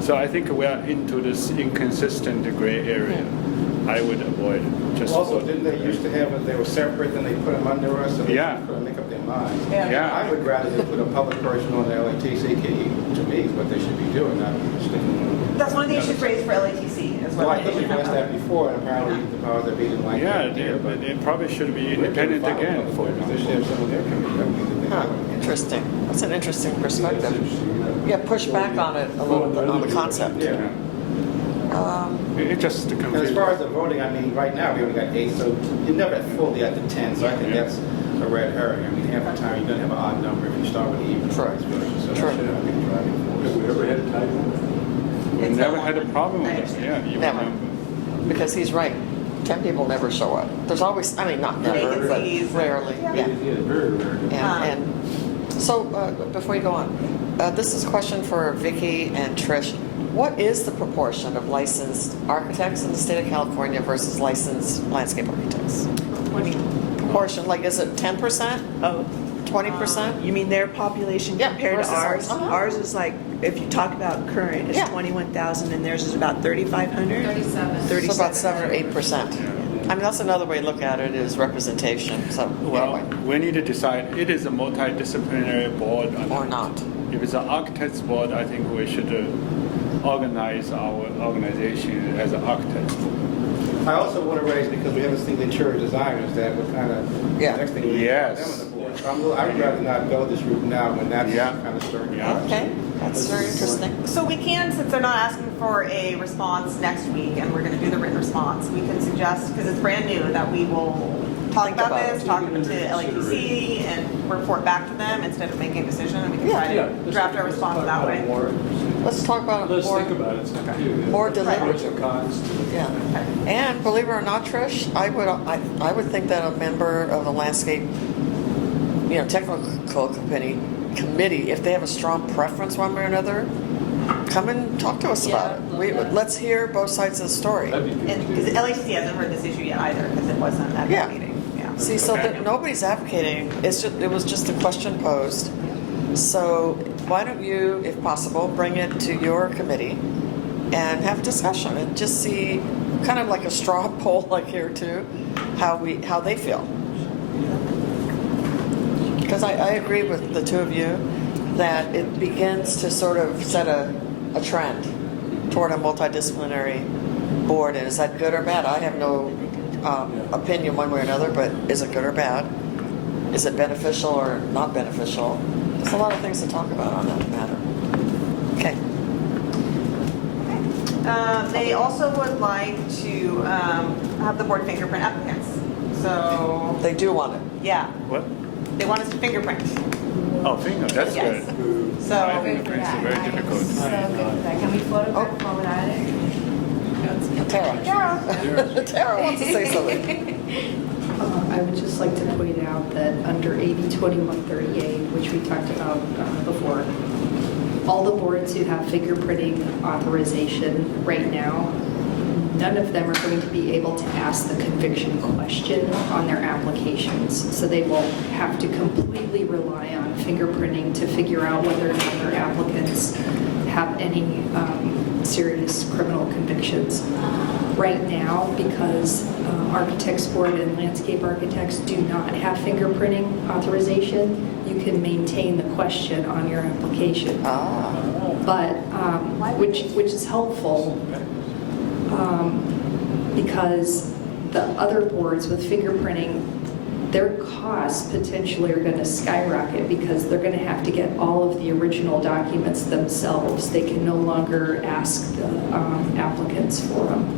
So I think we are into this inconsistent gray area. I would avoid it. Just Also, for- didn't they used to have it, they were separate, then they put them under us, so they Yeah. couldn't make up their minds. Yeah. I would rather they put a public person on the LATC, to me, is what they should be doing, not sticking on. That's one of the issues raised for LATC as well. Well, I think we've asked that before, and apparently the powers that be didn't like Yeah, that idea, but. they probably should be independent again, for They should have example. some of their committee, that would be the thing. Huh, interesting. That's an interesting perspective. Yeah, push back on it a little bit, on the concept. Yeah. It just And as confuses. far as the voting, I mean, right now, we only got 8, so you're never fully at the 10, so I think Yeah. that's a red herring. I mean, half the time, you're gonna have an odd number if you start with the even True. price version, so that True. should not be the driving force. Have we ever had a typo? We never had a problem with it, yeah, you Never. remember. Because he's right. 10 people never show up. There's always, I mean, not never, Vacancies. but rarely, yeah. Yeah, very rare. And so, before you go on, this is a question for Vicki and Trish. What is the proportion of licensed architects in the state of California versus licensed landscape architects? Proportion, like, is it 10%? Oh, 20%? you mean their population Yeah, compared to versus ours? ours. Uh-huh. Ours is like, if you talk about current, it's Yeah. 21,000 and theirs is about 3,500? 37. So about 7 or 8%. I mean, that's another way to look at it, is representation, so, Well, anyway, we need to decide, it is a multidisciplinary board or not. If it's an architect's board, I think we should organize our organization as an architect's board. I also want to raise, because we have this thing, the interior designers, that would kind of, Yeah. next thing we need Yes. them on the board. So I would rather not go this route now when that's Yeah. kind of stirring the Yeah. pot. Okay, that's very interesting. So we can, since they're not asking for a response next week, and we're going to do the written response, we can suggest, because it's brand new, that we will talk Think about about this, it. talk to LATC, and report back to them instead of making a decision, and we can try to draft our response that way. Let's talk about it Let's more. think about it some too. More Pros deliberative. and cons. Yeah, and believe it or not, Trish, I would think that a member of the landscape, technical committee, if they have a strong preference one way or another, come and talk to us about it. Let's hear both sides of the story. That'd be good And too. because LATC hasn't heard this issue yet either, because it wasn't at Yeah. that meeting. Yeah. See, so that nobody's advocating. It was just a question posed. So why don't you, if possible, bring it to your committee and have a discussion and just see, kind of like a straw poll like here too, how they feel. Because I agree with the two of you that it begins to sort of set a trend toward a multidisciplinary board. And is that good or bad? I have no opinion one way or another, but is it good or bad? Is it beneficial or not beneficial? There's a lot of things to talk about on that matter. Okay. They also would like to have the board fingerprint applicants. So, They do want it. yeah. What? They want us to fingerprint. Oh, finger, that's Yes. good. So, I think it's very difficult. So good for that. Can we photograph while we're at it? Tara. Tara wants to say something. I would just like to point out that under AB 2138, which we talked about before, all the boards who have fingerprinting authorization right now, none of them are going to be able to ask the conviction question on their applications. So they will have to completely rely on fingerprinting to figure out whether or not their applicants have any serious criminal convictions. Right now, because Architects Board and landscape architects do not have fingerprinting authorization, you can maintain the question on your application. But, which is helpful, because the other boards with fingerprinting, their costs potentially are going to skyrocket because they're going to have to get all of the original documents themselves. They can no longer ask the applicants for them.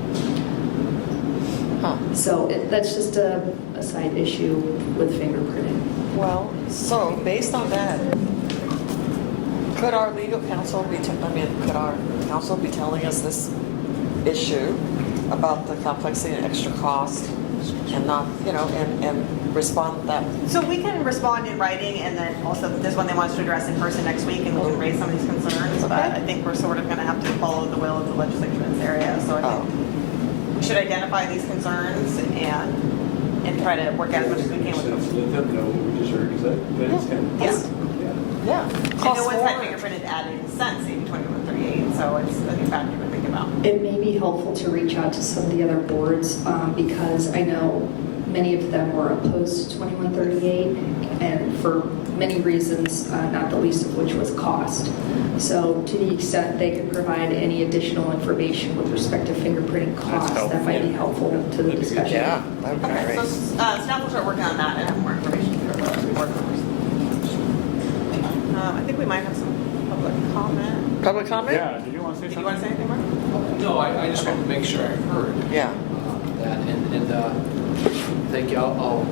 So that's just a side issue with fingerprinting. Well, so based on that, could our legal counsel be, could our counsel be telling us this issue about the complexity and extra cost and not, and respond to that? so we can respond in writing, and then also this one they want us to address in person next week, and we can raise some of these concerns. But I think we're sort of going to have to follow the will of the legislature in this area. So I think we should identify these concerns and try to work out as much as we can with them. Let them know what we just heard, is that kind of? Yeah. Yeah. And no one's had fingerprinted added since AB 2138, so it's a new factor to think about. It may be helpful to reach out to some of the other boards because I know many of them were opposed to 2138 and for many reasons, not the least of which was cost. So to the extent they could provide any additional information with respect to fingerprinting costs, that might be helpful to the discussion. Yeah, that would be Okay, great. so staff will start working on that and have more information for the board members. I think we might have some public comment. Public comment? Yeah, did you want to say Did something? you want to say anything more? No, I just wanted to make sure I heard Yeah. that, and thank you. I'll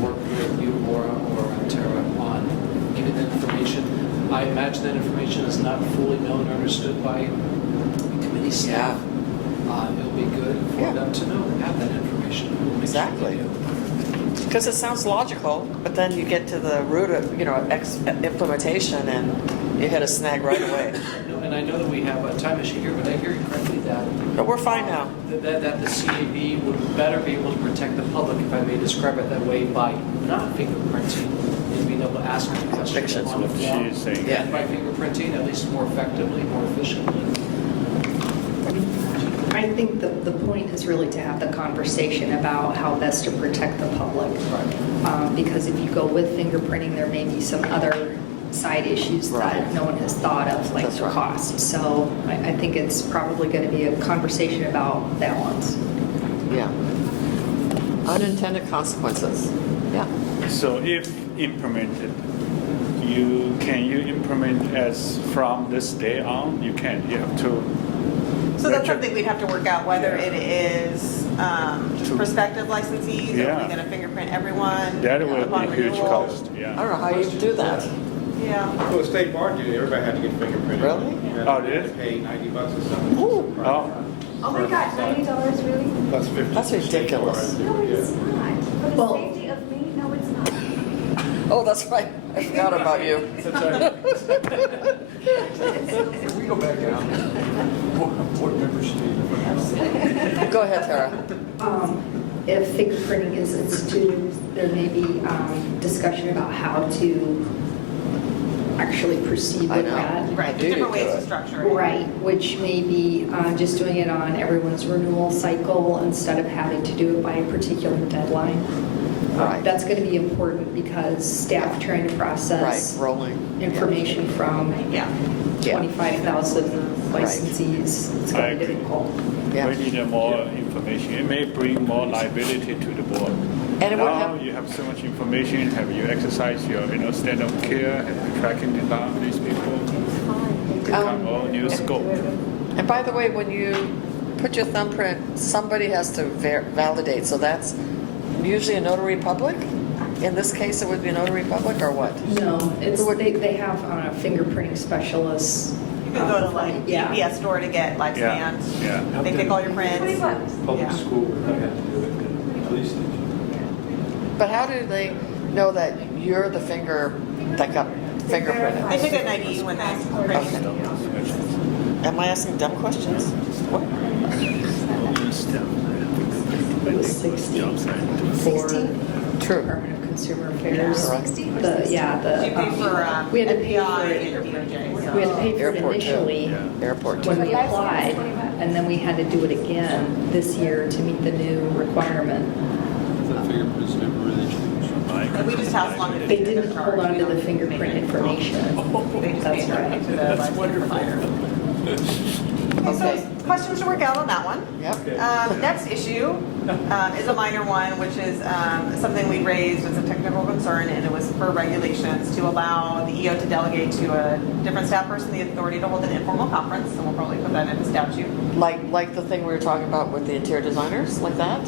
work with you, Laura, or Tara, on giving that information. I imagine that information is not fully known or understood by committee staff. It'll be good for Yeah. them to know, have that information. We'll make sure Exactly. they do. Because it sounds logical, but then you get to the root of, implementation and you hit a snag right away. And I know that we have a time issue here, but I hear you correctly that But we're fine now. that the CAB would better be able to protect the public, if I may describe it that way, by not fingerprinting and being able to ask the questions Convictions, on the what form. she's saying. Yeah. And by fingerprinting, at least more effectively, more efficiently. I think the point is really to have the conversation about how best to protect the public. Because if you go with fingerprinting, there may be some other side issues that Right. no one has thought of, like That's the right. cost. So I think it's probably going to be a conversation about balance. Yeah. Unintended consequences. Yeah. So if implemented, can you implement as from this day on? You can. You have to. So that's something we'd have to work out, whether it is just prospective licensees, or if Yeah. we're going to fingerprint everyone That will upon be a huge renewal. cost. I Yeah. don't know how you do that. Yeah. Well, the state bar did, everybody had to get fingerprinted. Really? Oh, did it? They had to pay $90 or something. Ooh. Oh. Oh my God, $90 really? Plus 50. That's ridiculous. No, it's not. For the Well- safety of me, no, it's not. Oh, that's right. I forgot about you. We go back down. Board members need Go ahead, Tara. If fingerprinting is instituted, there may be discussion about how to actually proceed I with know. that. Right, Do there's different do ways to it. structure it. Right, which may be just doing it on everyone's renewal cycle instead of having to do it by a particular deadline. Right. That's going to be important because staff trying to Right, process rolling. information from Yeah. Yeah. 25,000 licensees, it's I going to be agree. difficult. Yeah. We need more information. It may bring more liability to the board. And it would Now have- you have so much information. Have you exercised your standard of care? Have you tracking down these people? Become all new scope. And by the way, when you put your thumbprint, somebody has to validate. So that's usually a notary public? In this case, it would be notary public or what? No, it's, Who would- they have fingerprinting specialists. You can go to like Yeah. DPS store to get like Yeah, scans. yeah. They take all your prints. Public Yeah. school, I had to do it in the police station. But how do they know that you're the finger that got fingerprinted? They take an ID when they print. Am I asking dumb questions? What? It was 60 for True. Department of Consumer Affairs. Yeah. The You pay for we had to pay FBI for and DOJ. so- we had to pay for it Airport too. initially Airport when too. we applied, and then we had to do it again this year to meet the new requirement. The fingerprints never really changed. And we just pass along the. They didn't hold on to the fingerprint information. They just That's pay right. directly to the license provider. Okay. So questions to work out on that one. Yep. Next issue is a minor one, which is something we raised as a technical concern, and it was for regulations to allow the EO to delegate to a different staff person the authority to hold an informal conference, and we'll probably put that in the statute. Like the thing we were talking about with the interior designers, like that?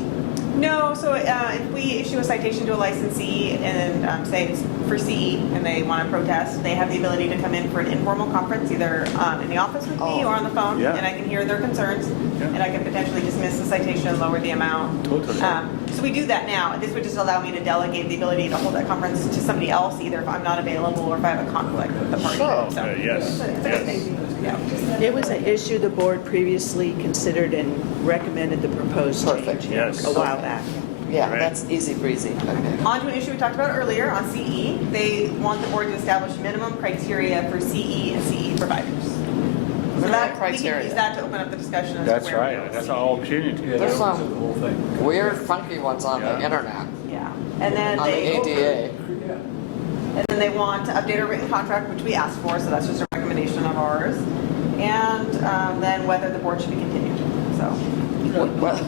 No, so if we issue a citation to a licensee and say it's for CE and they want to protest, they have the ability to come in for an informal conference, either in the office with me Oh. or on the phone, Yeah. and I can hear their concerns, Yeah. and I can potentially dismiss the citation, lower the amount. Totally. So we do that now. This would just allow me to delegate the ability to hold that conference to somebody else, either if I'm not available or if I have a conflict with the party. Sure. So Yes, it's a good yes. thing. Yeah. It was an issue the board previously considered and recommended the proposed Perfect. change Yes. a while back. Yeah, Right. that's easy breezy. Okay. On to an issue we talked about earlier on CE. They want the board to establish minimum criteria for CE and CE providers. So Minimum that, we criteria. can use that to open up the discussion as to That's where we right, go. that's our opportunity. Yeah, There's that was some the whole thing. Weird, funky ones on the Yeah. internet, Yeah, and then on the they, ADA. and then they want to update a written contract, which we asked for, so that's just a recommendation of ours. And then whether the board should be continued, so. What?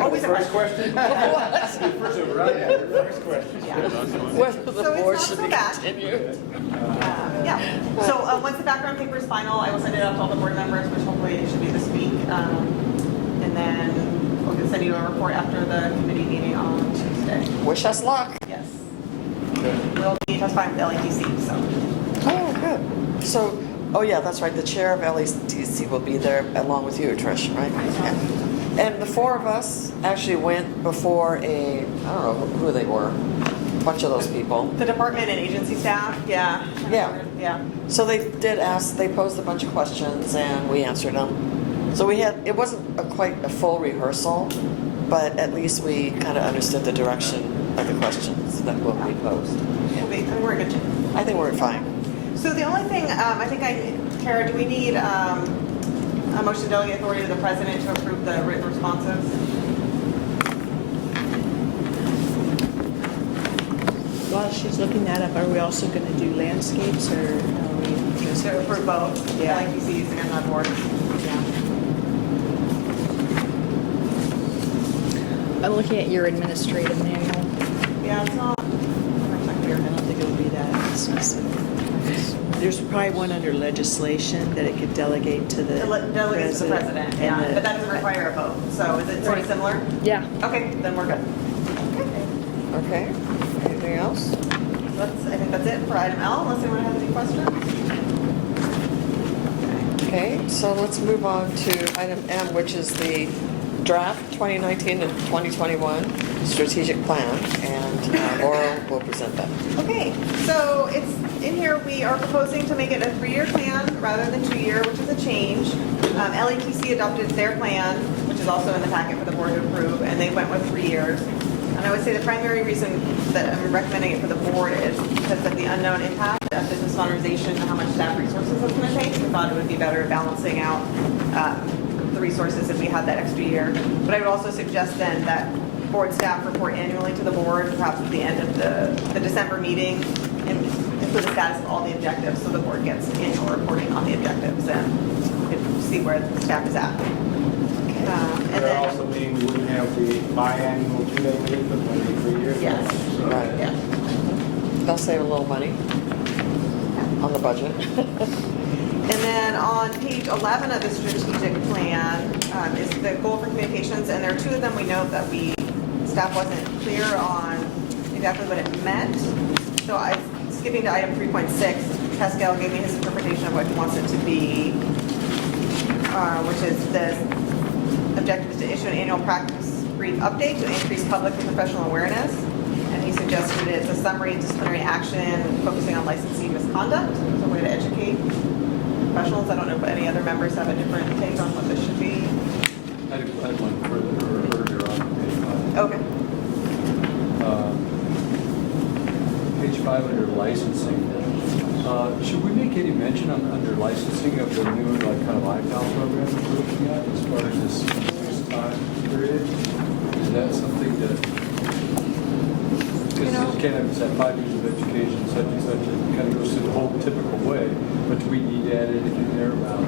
Always a First question? First override, first question. Yeah. Whether the So it's board not should so be bad. continued? Yeah, so once the background paper is final, I will send it out to all the board members, which hopefully it should be this week. And then we'll send you a report after the committee meeting on Tuesday. Wish us luck. Yes. We'll be testifying with LATC, so. Oh, good. So, oh yeah, that's right, the chair of LATC will be there along with you, Trish, right? Yeah. And the four of us actually went before I don't know who they were, a bunch of those people. The department and agency staff, yeah. Yeah. Yeah. So they did ask, they posed a bunch of questions and we answered them. So we had, it wasn't quite a full rehearsal, but at least we kind of understood the direction of the questions that will be posed. We're in good shape. I think we're fine. So the only thing, Tara, do we need a motion to delegate authority to the president to approve the written responses? While she's looking that up, are we also going to do landscapes or are we just? To approve both, Yeah. LATCs and our board. I'm looking at your administrative manual. Yeah, it's not. I don't think it would be that specific. There's probably one under legislation that it could delegate to the Delegates to the president, yeah, and the- but that doesn't require a vote. So is it sort of similar? Yeah. Okay, then we're good. Okay, anything else? I think that's it for item L, unless anyone has any questions. Okay, so let's move on to item M, which is the draft 2019 and 2021 strategic plan, and Laura will present that. Okay, so it's in here, we are proposing to make it a 3-year plan rather than 2-year, which is a change. LATC adopted their plan, which is also in the packet for the board to approve, and they went with 3 years. And I would say the primary reason that I'm recommending it for the board is because of the unknown impact of business modernization and how much staff resources it's going to take. We thought it would be better balancing out the resources if we had that extra year. But I would also suggest then that board staff report annually to the board, perhaps at the end of the December meeting, and include the status of all the objectives, so the board gets annual reporting on the objectives and we can see where the staff is at. And That then, also mean we wouldn't have the biannual 2-day meeting, but one day per year? Yes. So- Right. yeah. They'll save a little money on the budget. And then on page 11 of the strategic plan is the goal for communications, and there are 2 of them we note that we staff wasn't clear on exactly what it meant. So skipping to item 3.6, Pascal gave me his interpretation of what he wants it to be, which is the objective is to issue an annual practice brief update to increase public and professional awareness. And he suggested it's a summary of disciplinary action focusing on licensee misconduct. It's a way to educate professionals. I don't know if any other members have a different take on what this should be. I had one further earlier on page 5. Okay. Page 5 under licensing. Should we make any mention under licensing of the new like kind of IPAL program we're looking at as part of this time period? Is that something that, because you can't have said 5 years of education, such and such, it kind of goes through the whole typical way, but do we need to add anything in there about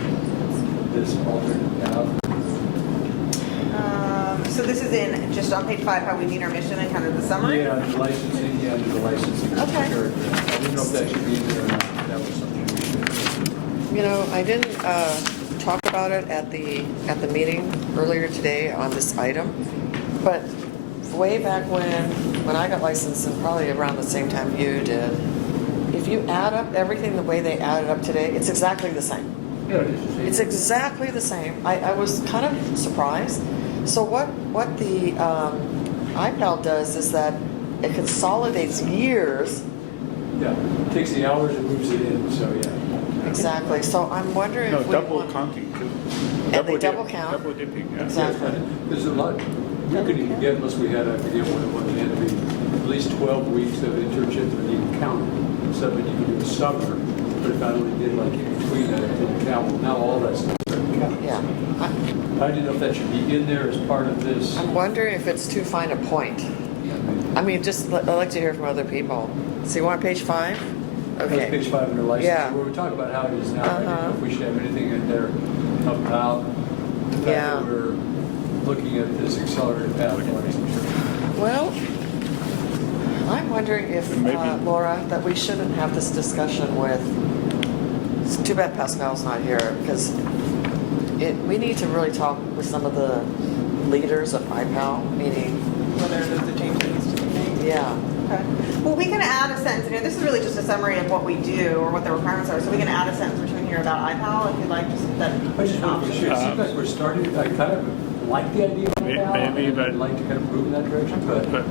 this alternate path? So this is in, just on page 5, how we meet our mission and kind of the summary? Yeah, the licensing, under the licensing. Okay. Paragraph. I didn't know if that should be in there or not. That was something we should. You know, I didn't talk about it at the meeting earlier today on this item, but way back when I got licensed, and probably around the same time you did, if you add up everything the way they add it up today, it's exactly the same. Yeah, It's exactly the same. I was kind of surprised. So what the IPAL does is that it consolidates years. Yeah, takes the hours and moves it in, so yeah. Exactly. So I'm wondering No, if we double want, counting too. And they dip- double count. Double dipping, yeah. Exactly. There's a lot, we couldn't even get, unless we had, I forget what it was, it had to be at least 12 weeks of internship that didn't count. Stuff that you could do in the summer, but if I only did like in between that, it didn't count. Well, now all that stuff doesn't count. Yeah. I didn't know if that should be in there as part of this. I'm wondering if it's too fine a point. I mean, just I'd like to hear from other people. So you want page 5? That's Okay. page 5 under license, Yeah. where we talk about how it is now. I don't know Uh-huh. if we should have anything in there about the fact Yeah. that we're looking at this accelerated path licensure. Well, I'm wondering if, Maybe- Laura, that we shouldn't have this discussion with, it's too bad Pascal's not here, because we need to really talk with some of the leaders of IPAL, meaning, Whether there's a change that needs to be made. yeah, Okay. Well, we can add a sentence in here. This is really just a summary of what we do or what the requirements are. So we can add a sentence between here about IPAL if you'd like, just that. I just want to be sure, it seems like we're starting, I kind of like the idea of IPAL. Maybe, but- I'd like to kind of move in that direction, but. But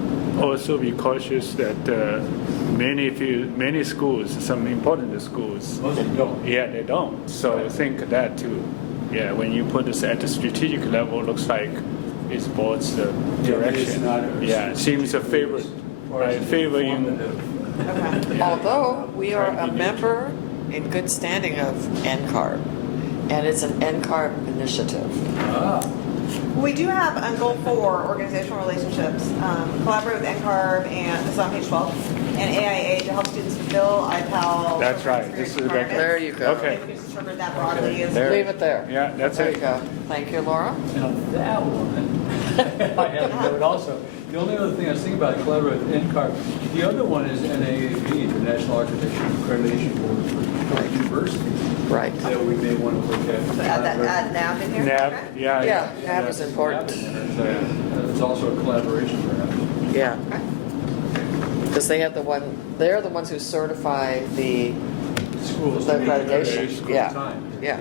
also be cautious that many schools, some important schools, Most of them don't. yeah, they don't. So Right. think that too. Yeah, when you put this at the strategic level, looks like it's board's Yeah, but direction. it's not- Yeah, it seems a favor, Or is it favoring. informative? Okay. although we are a member in good standing of NCARB, and it's an NCARB initiative. Ah, We do have on goal 4, organizational relationships, collaborate with NCARB and this is on page 12, and AIA to help students fulfill IPAL. That's right. program This is requirements. There you go. Okay. Maybe we just interpret that broadly as. There. Leave it there. Yeah, that's There it. you go. Thank you, Laura. now that one, I have to note also. The only other thing I was thinking about, collaborate with NCARB, the other one is NAAB, the National Architecture Accreditation Board for universities, Right. that we may want to look at. So add NAB in here? NAB, Okay. yeah. Yeah, NAB is important. It's also a collaboration perhaps. Yeah. Because they're the ones who certify the, Schools. The accreditation, School yeah. time. Yeah.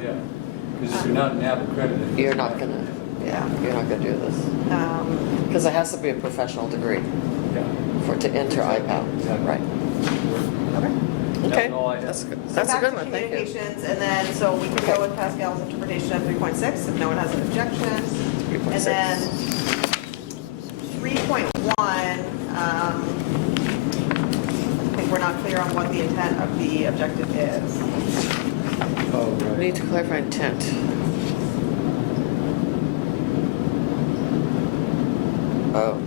Because if you're not NAB accredited. you're not gonna do this. Because it has to be a professional degree Yeah. to enter IPAL, Exactly. right? Okay. Okay, That's all I have. that's good. So That's a back good to one, thank you. communications, and then, so we can go with Pascal's interpretation of 3.6 if no one has an objection. 3.6. And then 3.1, I think we're not clear on what the intent of the objective is. Oh, We right. need to clarify intent. Oh,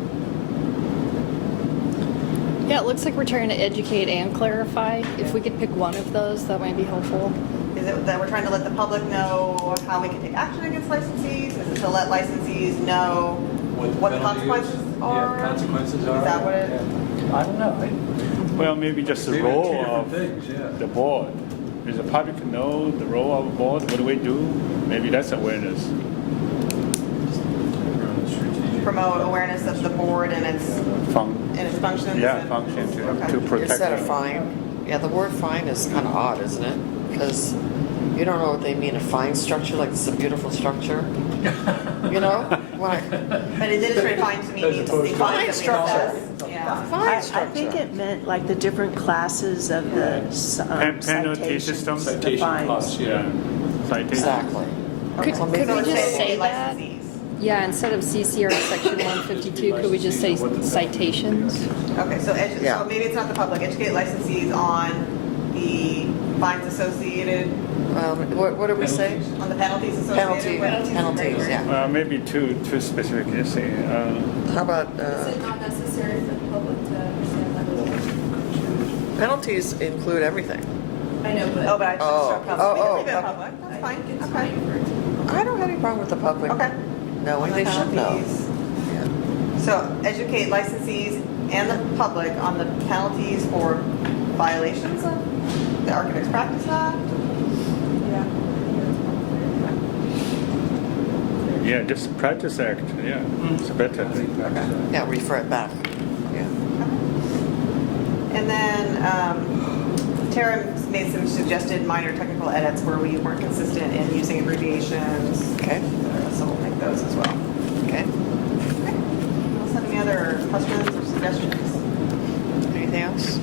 Yeah, it looks like we're trying to educate and clarify. If we could pick one of those, that might be helpful. Is it that we're trying to let the public know how we can take action against licensees? Is it to let licensees know what the penalty is? consequences are? Yeah, consequences are. Is that what it- Yeah. I don't know. Well, maybe just the Maybe role two different of things, yeah. the board. Does the public know the role of the board? What do we do? Maybe that's awareness. Strategic. Promote promote awareness of the board and its functions? Yeah, function Okay. to protect Instead of them. fine, yeah, the word fine is kind of odd, isn't it? Because you don't know what they mean, a fine structure, like it's a beautiful structure. You know? When I- But administrative fine to me As means opposed the to- fines that we Fine assess. Yeah. Fine I structure. think it meant like the different classes of the Penalty citations, system? the Citation fines. costs, Yeah, citation. Exactly. Could, So could maybe we So just it's say educate that? licensees. Yeah, instead of CCR section 152, could we just say citations? Okay, so Yeah. so maybe it's not the public, educate licensees on the fines associated, What do we say? on the penalties associated with. Penalties, yeah. Maybe too specific, just say, How about, Is it not necessary for the public to understand that? penalties include everything. I know, but. Oh, but I just Oh, struck public. We can oh, leave it oh. public, that's I fine, think it's okay. fine for it to. I don't have any problem with the public Okay. knowing, On they the should know. penalties. Yeah. So educate licensees and the public on the penalties for violations of the Architects Practice Act. Yeah. yeah, just practice act, yeah, it's better. Yeah, refer it back. Yeah. And then Tara made some suggested minor technical edits where we weren't consistent in using abbreviations. Okay, So we'll make those as well. okay. Else have any other questions or suggestions? Anything else?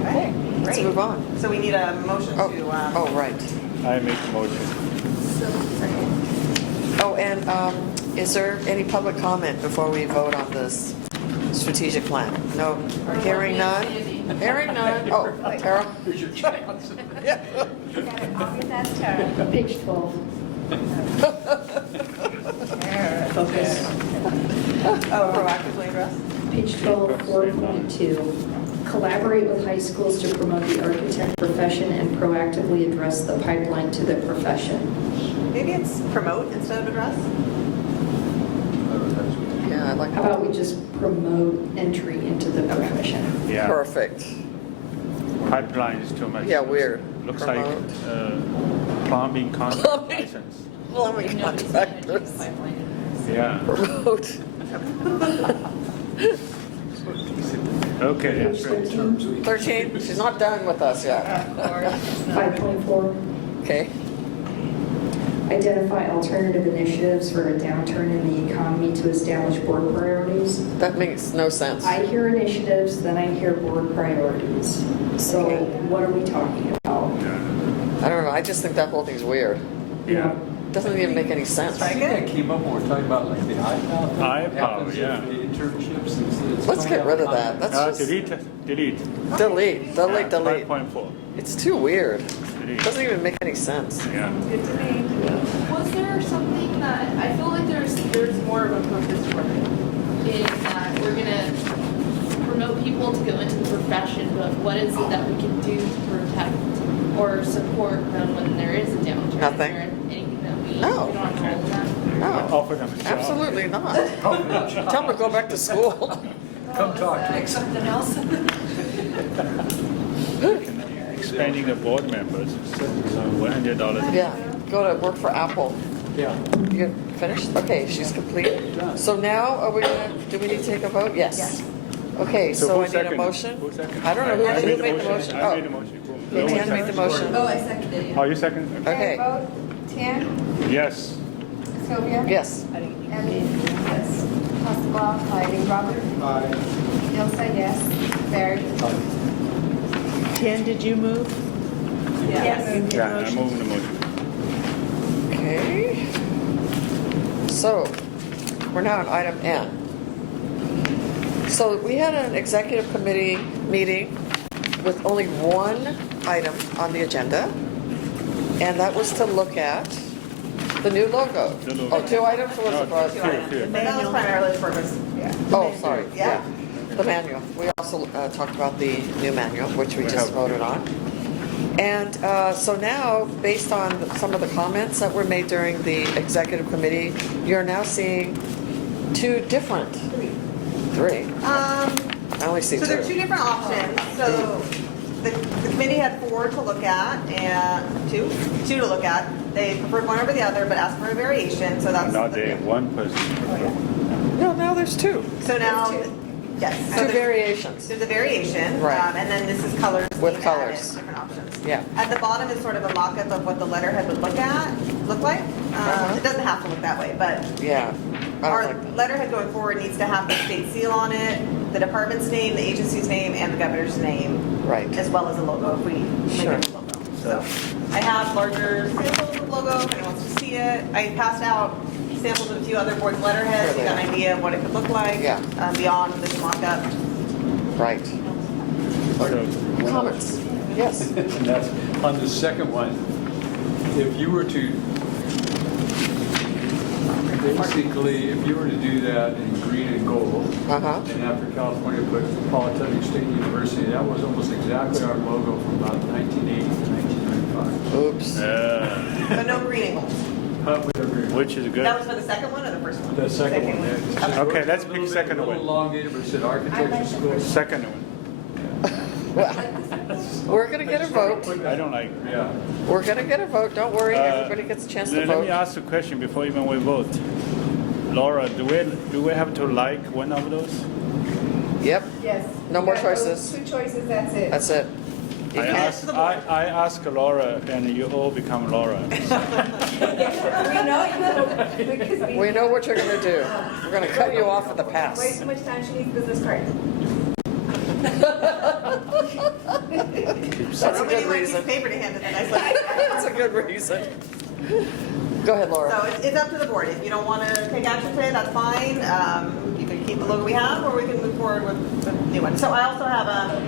Okay, Let's great. move on. So we need a motion Oh, to, oh, right. I make a motion. Oh, and is there any public comment before we vote on this strategic plan? No, hearing none? Hearing none? Oh, Tara? Here's your chance. Yeah. I'll get that started. Page 12. Focus. oh, proactively address? Page 12, 4.2. Collaborate with high schools to promote the architect profession and proactively address the pipeline to the profession. Maybe it's promote instead of address? Yeah, I like How that. about we just promote entry into the profession? Yeah, Perfect. pipeline is too much. Yeah, weird. Looks Promote. like plumbing contract license. Plumbing contractors. Yeah, Promote. okay, Page that's right. 13, 13, she's not done with us yet. 5.4. Okay, Identify alternative initiatives for a downturn in the economy to establish board priorities. that makes no sense. I hear initiatives, then I hear board priorities. So Okay. what are we talking about? I don't know, I just think that whole thing's weird. Yeah, Doesn't even make any sense. I think that came up when we're talking about like the iPower thing. iPower, What happens if yeah. the internships. Let's get rid of that. That's just delete. delete. Yeah, Delete. 5.4, It's too weird. delete. Doesn't even make any sense. Yeah, Good to me. Was there something that, I feel like there's more of a purpose for it, in that we're gonna promote people to go into the profession, but what is it that we can do to protect or support them when there is a downturn? Nothing. Is there anything that we No. don't have to hold them? No, offer them a job. absolutely not. Tell them to go back to school. Come talk to us. Something else? Expanding the board members, $100. Yeah, go to work for Apple. Yeah. You finished? Okay, she's complete. So now, are we gonna, do we need to take a vote? Yes. Okay, so who I need a seconded? motion. Who seconded? I don't know I who made the motion. I made the Oh, motion. Cool. Tan made the motion. Oh, I seconded it. Oh, you second? Okay. Vote. Tan, Yes. Sylvia? Yes. Abby? Yes. Pascal, aye. Robert? Aye. Ilsa, yes. Barry? Ken, did you move? Yes. Yeah, I moved the motion. Okay. So, we're now on item N. So we had an executive committee meeting with only one item on the agenda, and that was to look at the new logo. The logo. Oh, 2 items, or was it No, for? two. But that was primarily the purpose, yeah. Oh, sorry, Yeah. yeah. The manual. We also talked about the new manual, which we We just have- voted on. And so now, based on some of the comments that were made during the executive committee, you're now seeing 2 different. 3. I only see 2. So there are 2 different options. So the committee had 4 to look at and 2 to look at. They preferred one over the other, but asked for a variation, so that's. Not the- one person. No, now there's two. So now, yes. So Two there's- variations. There's a variation. Right. And then this is colors. With being colors. added, different options. Yeah. At the bottom is sort of a mock-up of what the letterhead would look like. It doesn't have to look that way, but Yeah. I our don't like letterhead going forward needs to have the state seal on it, the department's name, the agency's name, and the governor's name, Right. as well as a logo if we make Sure. it a logo. So I have larger samples of logo if anyone wants to see it. I passed out samples of a few other boards' letterheads, so you got an idea of what it could look like. Yeah. Beyond this mock-up. Right. So, Comments? Yes. And that's, on the second one, if you were to, basically, if you were to do that in green and gold, Uh-huh. and after California put Polytechnic State University, that was almost exactly our logo from about 1980 to 1995. Oops. So no green and gold. which is good. That was for the second one or the first one? The second one, yeah. It's just Okay, let's a pick little bit- second A one. little elongated, but it said architecture school. Second one. We're gonna get a vote. I don't like. Yeah. We're gonna get a vote. Don't worry. Everybody gets a chance to Let me vote. ask a question before even we vote. Laura, do we have to like one of those? Yep. Yes. No You more got those choices. Two choices, that's it. That's it. You I can't- ask, I ask Laura, and you all become Laura. We know you, because We know what you're gonna do. We're gonna cut you off at the Way pass. too much time, she needs business cards. That's a Nobody good wants reason. paper to hand it, and I said. That's a good reason. Go ahead, So Laura. it's up to the board. If you don't want to take action today, that's fine. You can keep the logo we have, or we can move forward with the new one. So I also have a.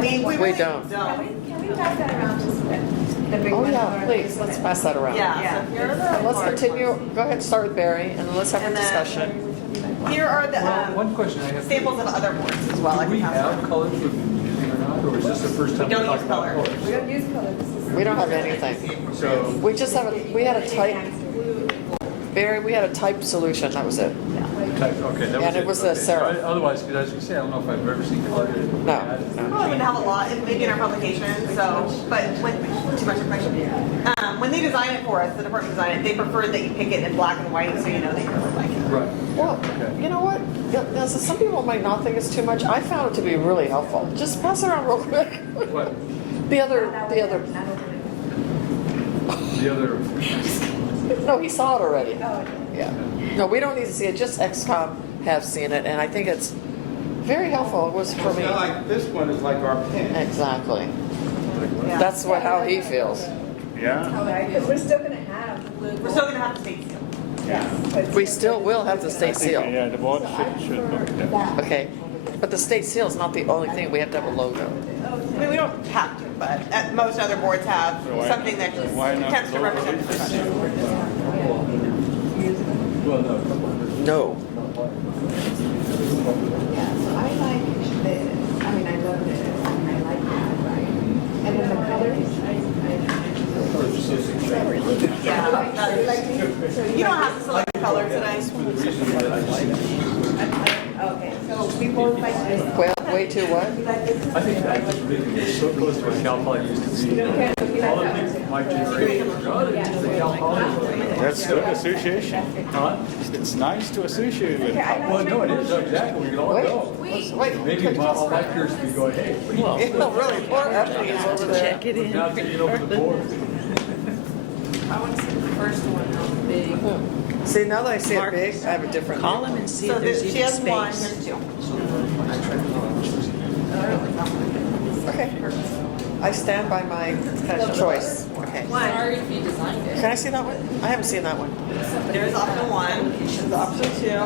We really don't. Can we pass that around to the big Oh, one? yeah, or please, is let's it- pass that around. Yeah. So here are the And let's large continue. ones. Go ahead and start with Barry, and then let's have a And then- discussion. Here are the One question I have. samples of other boards as well. I Do we can pass have around. colors we've been using or not, or is this the first time We we're don't talking use about color. colors? We don't use color, this is. We don't have anything. So, We just have we had a type, Barry, we had a type solution. That was it. type, okay, that was it. And it was a Okay. serif. Otherwise, because I was gonna say, I don't know if I've ever seen color. No. We probably wouldn't have a lot, maybe in our publication, so, but when, too much information. When they designed it for us, the department designed it, they preferred that you pick it in black and white, so you know that you really like it. Right. Well, Okay. you know what? Now, so some people might not think it's too much. I found it to be really helpful. Just pass it around real quick. What, The other. the other, No, he saw it already. Oh, okay. Yeah. No, we don't need to see it. Just XCOM have seen it, and I think it's very helpful. It was for It's me. not like, this one is like our pen. Exactly. Yeah. That's how he feels. Yeah? Because we're still gonna have the We're still gonna have to state seal. Yes. We still will have the state seal. Yeah, the board should look at that. Okay. But the state seal is not the only thing. We have to have a logo. I mean, we don't have to, but most other boards have So why- something that just why not attempts to logo? represent the profession. well, no, a couple hundred. No. Yeah, so I like this, I mean, I love this, and I like that, right? And then the colors, Yeah, you don't have to select the color today. Okay, so we both like this. Well, way too what? I think I just really it's so close to what Cal Poly used to be. All the things that my generation, oh, this is the Cal Poly. That's good association. Huh? It's nice to associate with. Well, no, it is, exactly, we can all Wait. go. Wait. Maybe all my peers could go, hey, Yeah, really. Poor Effie is over there. Check it in. now taking over the board. I want to see the first one, how big. See, now that I see it Mark, big, I have a different. Call him and see So if there's she even has one, space. here's two. Okay. I stand by my choice. Okay. Sorry if you designed it. Can I see that one? I haven't seen that one. There's option one, there's option two.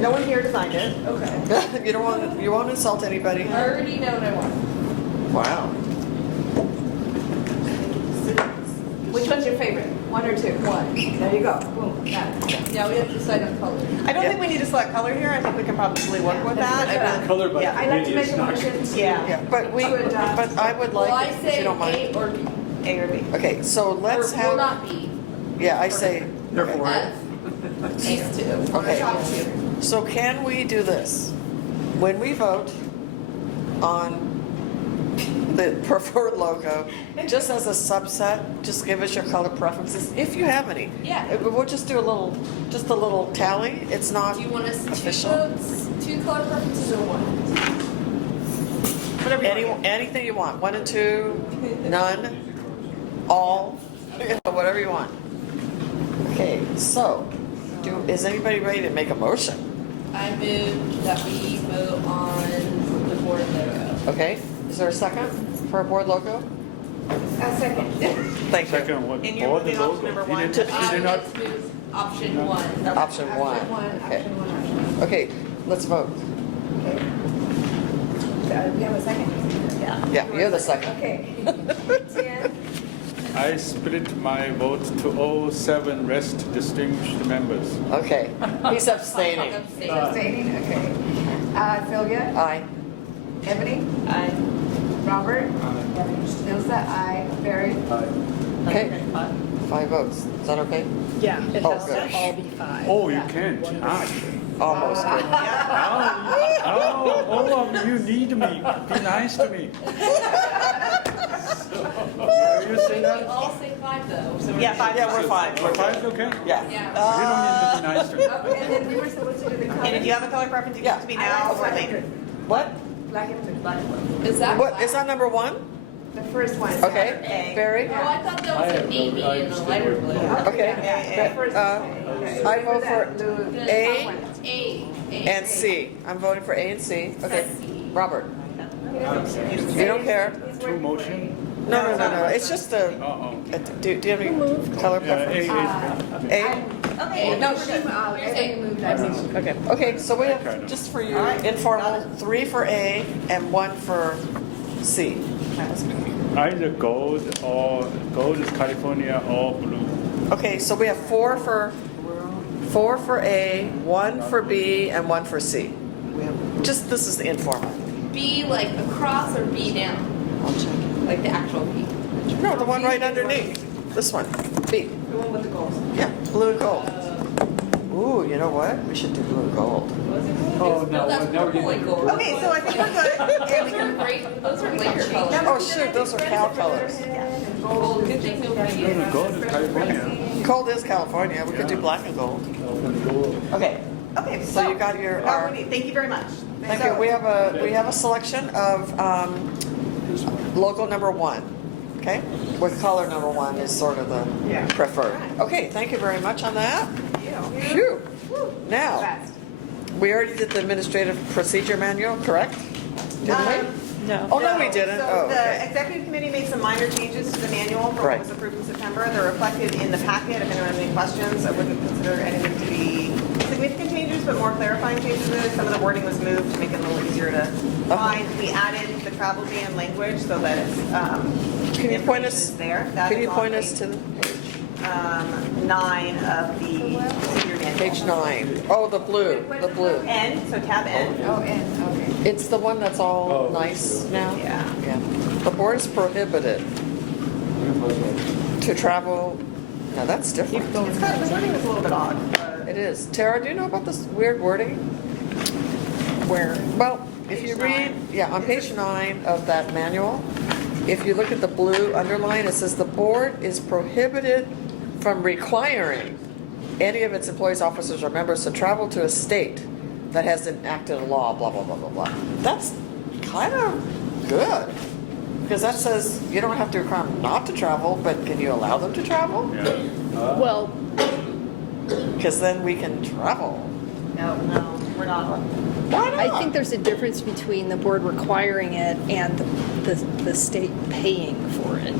No one here designed it. Okay. You won't insult anybody. I already know what I want. Wow. Which one's your favorite? One or two? One. There you go. Boom. Got it. Now we have to decide on color. I don't think we need to select color here, I think we can probably work with that. I really- Color by Yeah. I'd like to make committee a is not. motion. Yeah, But I would Well, I like, if say you don't mind. A or B. A or B. Okay, so let's Or will have, not B. yeah, I say, Therefore, F. These two. okay. Top two. So can we do this? When we vote on the preferred logo, just as a subset, just give us your color preferences, if you have any. Yeah. We'll just do a little tally. It's not Do you want us two official. votes, two color preferences, or one? Whatever you want. Anything you want, 1 and 2, none, all, whatever you want. Okay, so, is anybody ready to make a motion? I move that we vote on the board logo. Okay, is there a second for a board logo? A second. Thank you. Second, what, And you're board moving option logo. number You one did to- you did not, Let's move option one. Option one. Option one, Okay. option one. Okay, let's vote. Okay. We have a second? Yeah, you're the second. Okay. 10, I split my vote to all 7 rest distinguished members. Okay, he's abstaining. abstaining, okay. Sylvia? Aye. Ebony? Aye. Robert? Ilsa, aye. Barry? Okay, 5 votes. Is that okay? Yeah, it Oh, has good. to all be 5. Oh, you can't. Almost good. Oh, all of you need me. Be nice to me. Are you saying We that? all say 5 though, so we're. Yeah, 5. Yeah, we're fine. We're Five, good. okay? Yeah. Yeah. You don't need to be nice to me. And then we were supposed to do the color. And if you have a color preference, it Yeah. needs to be now or later. What? Black and blue. Is that? What, is that number 1? The first one. Okay, A. Barry? Oh, I thought that was a navy and a lighter blue. Okay. The first one. Okay. I vote for Blue. A A. and C. I'm voting for A and C. Okay, C. Robert? You don't care? Two motion? No, it's just a, Uh-oh. do you have any color Yeah, preference? A. A? Okay, no, she moved, I moved. Okay, okay, so we have, just for you, informal, 3 for A and 1 for C. Either gold is California or blue. Okay, so we have 4 for A, 1 for B, and 1 for C. Just, this is the informal. B like across or B down? I'll check. Like the actual B? No, the one right underneath. This one, B. The one with the goals. Yeah, blue and gold. Ooh, you know what? We should do blue and gold. Oh, No, that's purple and gold. Okay, so I think we're good. Yeah, we Those are can. great, those are Laker colors. Oh, shoot, those are Cal colors. Well, good thing nobody No, is. gold is California. Gold is California. We could do black and gold. Okay, Okay, so you got your, Thank you very much. thank you. We have a selection of logo number 1, okay? With color number 1 is sort of the Yeah. preferred. Okay, thank you very much on that. Phew. Now, Fast. we already did the administrative procedure manual, correct? Didn't we? No. Oh, no, we didn't. So Oh, the okay. executive committee made some minor changes to the manual for Right. what was approved in September. They're reflected in the packet. If anyone has any questions, I wouldn't consider anything to be significant changes, but more clarifying changes. Some of the wording was moved to make it a little easier to find. We added the travel ban language so that it's, Can you point us, information is there. That can is you on point us page, to the 9 of the procedure manual. page 9? Oh, the blue, the blue. N, so tab N. Oh, and, okay. It's the one that's all nice now? Yeah. Yeah. The board is prohibited to travel, now that's different. It's kind of, the wording is a little bit odd. It is. Tara, do you know about this weird wording? Where? Well, if you read, yeah, on page 9 of that manual, if you look at the blue underline, it says the board is prohibited from requiring any of its employees, officers, or members to travel to a state that has enacted a law, blah, blah, blah, blah, blah. That's kind of good. Because that says you don't have to require them not to travel, but can you allow them to travel? Yeah. Well, Because then we can travel. No, we're not. Why not? I think there's a difference between the board requiring it and the state paying for it.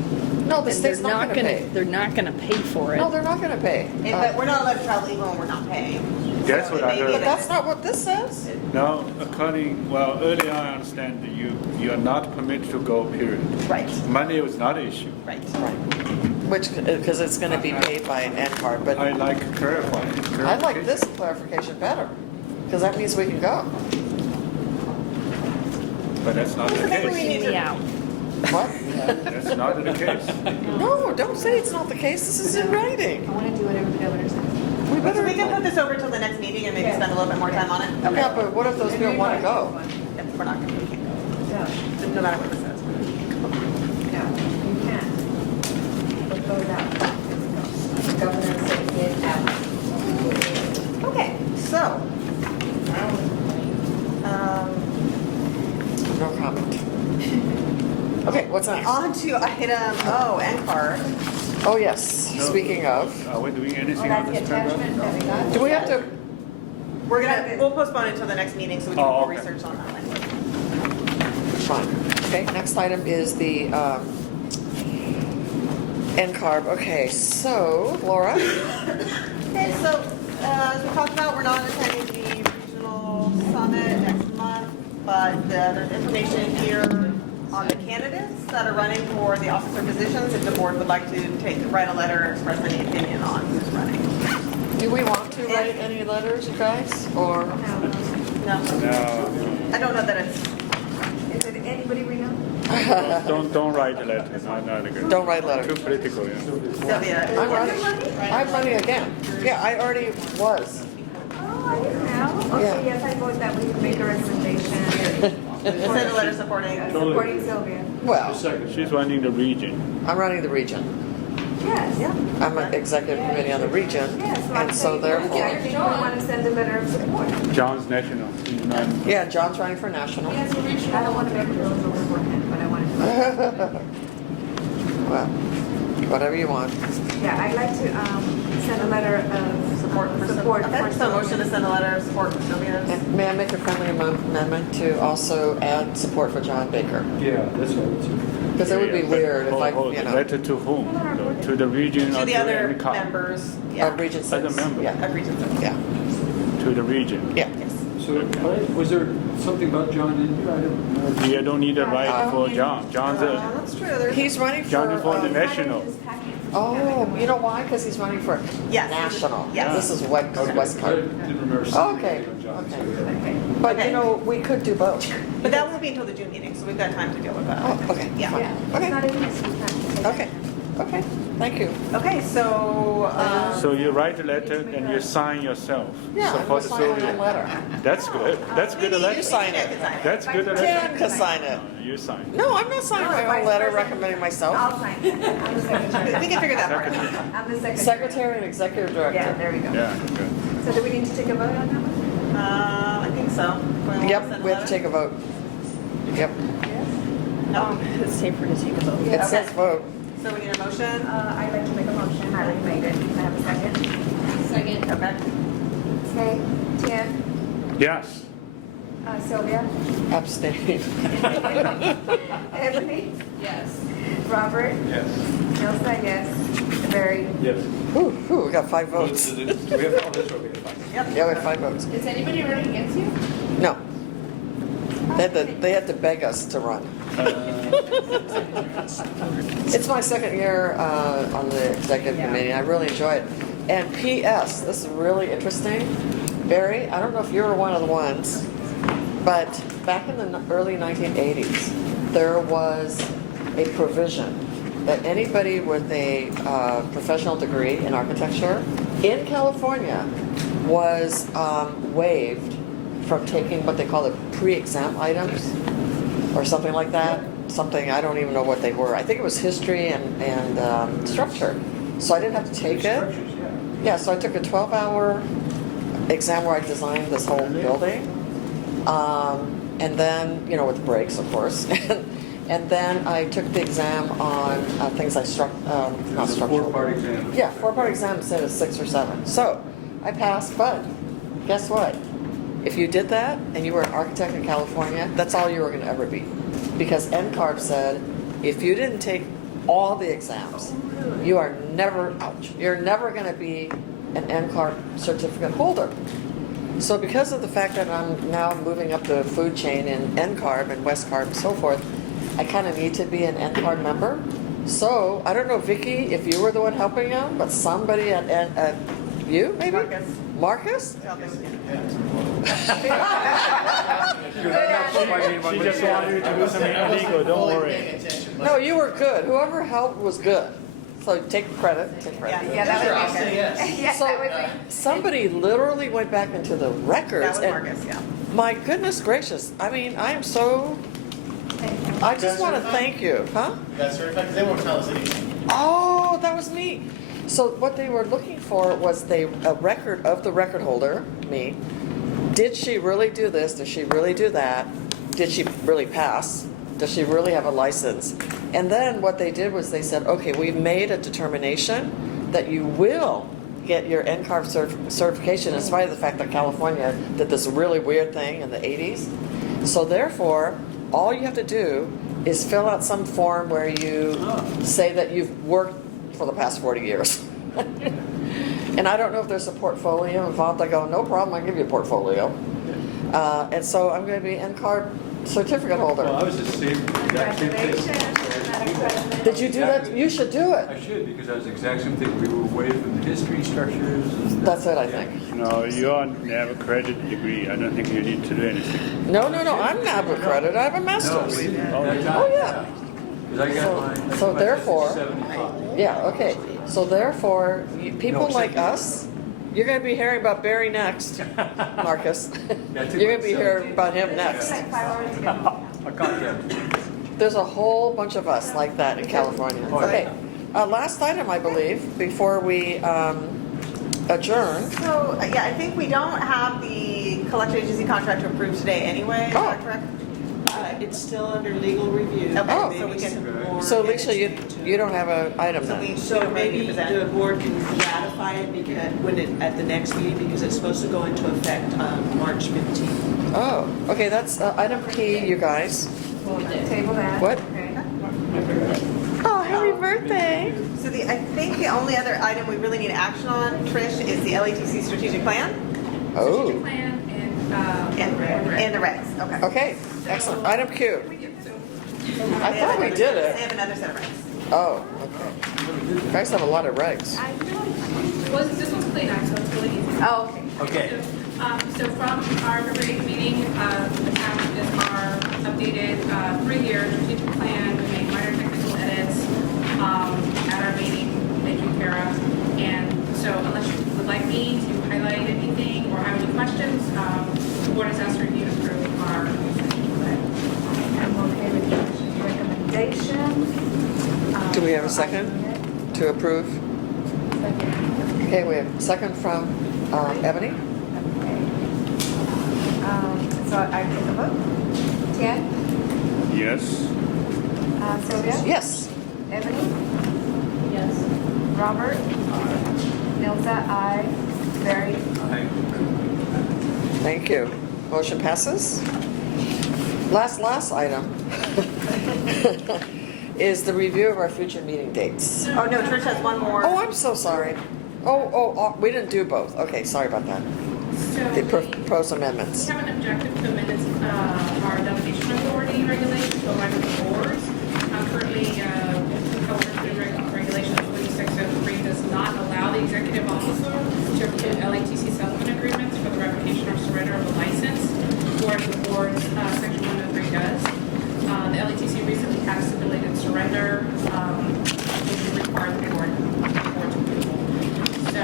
No, the And state's not gonna pay. They're not gonna pay for it. No, they're not going to pay. But we're not allowed to travel even when we're not paying. That's So what it I may be heard. But that's not what this says. No, earlier I understand that you are not permitted to go, period. Right, Money was not an issue. right. Which, because it's going to be paid by an N card, but I like clarifying. I like this clarification better, because that means we can go. But that's not the So maybe we case. need to. What? That's not the case. No, don't say it's not the case. This is in writing. I want to do whatever the governor says. We So better. we can put this over till the next meeting and maybe Yeah. spend a little bit more time on it? Yeah, but what if those people want to go? Yep, we're not going to, we can't go. No matter what this says. goes out. The governor said it out. Okay, so, No comment. Okay, what's next? on to item O, NCAR. Oh, yes, speaking of, Are we doing Oh, anything on that's the this paragraph? attachment that we got? do we have to, We'll postpone it until the next meeting so we can do Oh, more okay. research on that language. fine. Okay, next item is the NCARB. Okay, so, Laura? Okay, so, as we talked about, we're not attending the regional summit next month, but there's information here on the candidates that are running for the officer positions, if the board would like to write a letter and express any opinion on who's running. Do we want to write any letters, you guys, or? No, No, I don't know that it's, Is it anybody we know? don't write a letter. Not good. Don't write letters. Too political, yeah. Sylvia. I'm running. I'm running again. Yeah, I already was. Oh, I didn't know. Yeah. Okay, yes, I vote that we make a recommendation. Send a letter supporting. Supporting Sylvia. Well, She's running the region. I'm running the region. Yes. Yeah. I'm an executive committee on the region, Yes. and so I therefore, think we want to send a letter of support. John's national. He's not. yeah, John's running for national. I don't want to make a rules over him, but I want to. Well, whatever you want. Yeah, I'd like to send a letter of Support for support. Sylvia. Okay, so motion to send a letter of support for Sylvia. And may I make a friendly amendment to also add support for John Baker? Yeah, that's right. Because it would be weird if I, you know, Letter to whom? To the region or To the other NCAR? members, yeah, of Region 6. As a member. Yeah, of Region 6. yeah, To the region. yeah. So, was there something about John in here? I don't know. You don't need a right for John. John's a, That's true, there's. He's running John is for the for, national. oh, you know why? Because he's running for Yes. national. Yes. This is West I Coast. didn't remember seeing Okay, anything on John. okay. so- But Okay. you know, we could do both. But that won't be until the June meeting, so we've got time to deal with that. Oh, okay, Yeah. fine. It's not Okay, a mess, we can't. okay, okay, thank you. Okay, so, So you write a letter and you sign yourself. Yeah, I'm Support gonna sign my own Sylvia. letter. That's good. That's good a You letter. sign it. That's good a Ken letter. can sign it. You sign. No, I'm not signing my own letter recommending myself. I'll sign it. I'm the secretary. we can figure that part out. I'm the secretary. Secretary and executive Yeah, director. there we go. Yeah, good. So do we need to take a vote on that one? I think so. Yep, we have to take a vote. Yep, No, It's safer to take a vote. it says vote. so we need a motion? I'd like to make a motion. I already made it. Can I have a second? Second. Okay. Okay, Tim, Yes. Sylvia, Abstain. Ebony, Yes. Robert, Yes. Elsa, yes, Barry. Yes. Ooh, we got 5 votes. Do we have, oh, that's right, we have five. Yep. Yeah, we have 5 votes. Is anybody running against you? No. They had to beg us to run. It's my second year on the executive committee. I really enjoy it. And P.S., this is really interesting. Barry, I don't know if you were one of the ones, but back in the early 1980s, there was a provision that anybody with a professional degree in architecture in California was waived from taking what they call the pre-exam items or something like that. Something, I don't even know what they were. I think it was history and structure. So I didn't have to take it. Structures, yeah. Yeah, so I took a 12-hour exam where I designed this whole building. And then, you know, with breaks, of course. And then I took the exam on things like not It's a structural. four-part exam. Yeah, 4-part exam instead of 6 or 7. So I passed, but guess what? If you did that and you were an architect in California, that's all you were going to ever be. Because NCARB said, if you didn't take all the exams, you are never, you're never going to be an NCARB certificate holder. So because of the fact that I'm now moving up the food chain in NCARB and WestCARB and so forth, I kind of need to be an NCARB member. So I don't know, Vicki, if you were the one helping out, but somebody at you maybe? Marcus? She just wanted you to do something illegal. Don't worry. No, you were good. Whoever helped was good. So take credit. Take credit. Yeah, that would be good. Yes, So that would be. somebody literally went back into the That records was and Marcus, yeah. my goodness gracious, I mean, I am so, I just want to thank you, huh? That's certified, because they won't tell us anything. Oh, that was me. So what they were looking for was a record of the record holder, me. Did she really do this? Did she really do that? Did she really pass? Does she really have a license? And then what they did was they said, okay, we've made a determination that you will get your NCARB certification in spite of the fact that California did this really weird thing in the 80s. So therefore, all you have to do is fill out some form where you say that you've worked for the past 40 years. And I don't know if there's a portfolio involved. I go, no problem, I'll give you a portfolio. And so I'm going to be NCARB certificate holder. Well, I was just saying the exact same thing. Did you do that? You should do it. I should, because I was the exact same thing. We were away from the history structures. And That's it, I think. No, you have a credit degree. I don't think you need to do anything. No, I'm not accredited. I have a master's. Oh, yeah. Because I got mine. So therefore, 75. yeah, okay. So therefore, people like us, you're going to be hearing about Barry next, Marcus. Yeah, You're going to be hearing about him next. I'll contact you. There's a whole bunch of us like that in California. Okay, last item, I believe, before we adjourn. So, yeah, I think we don't have the collection agency contract to approve today anyway, is that correct? It's still under legal review. Okay, Oh. so we can, More So Alicia, edits you don't have an item so we then? So should maybe maybe present. the board can ratify it because, at the next meeting, because it's supposed to go into effect on March 15th. Oh, okay, that's item P, you guys. Table that. What? Okay. Oh, happy birthday. So I think the only other item we really need action on, Trish, is the LETC strategic plan Oh, Plan and the regs, okay. okay, excellent. Item Q. I thought we did They it. have another set of regs. Oh, okay. You guys have a lot of regs. Well, this one's clean, so it's really easy. Oh, okay. Okay. So from our February 8th meeting, the packet is our updated 3-year strategic plan. We made minor technical edits at our meeting. Thank you, Kara. And so unless you would like me to highlight anything or have any questions, the board is asked to review and approve our I'm okay with the commission's recommendation. Do we have a second to approve? Okay, we have a second from Ebony. So I take a vote. Tian? Yes. Sylvia? Yes. Ebony? Yes. Robert? Nilsa, aye. Barry? Thank you. Motion passes. Last item is the review of our future meeting dates. Oh, no, Trish has one more. Oh, I'm so sorry. Oh, we didn't do both. Okay, sorry about that. So The we proposed amendments. have an objective to amend our delegation authority regulations to align with the boards. Currently, California Regulation 2603 does not allow the executive officer to approve LATC settlement agreements for the revocation or surrender of a license, whereas the board's section 103 does. The LATC recently had a stipulated surrender, which required the board's approval. So,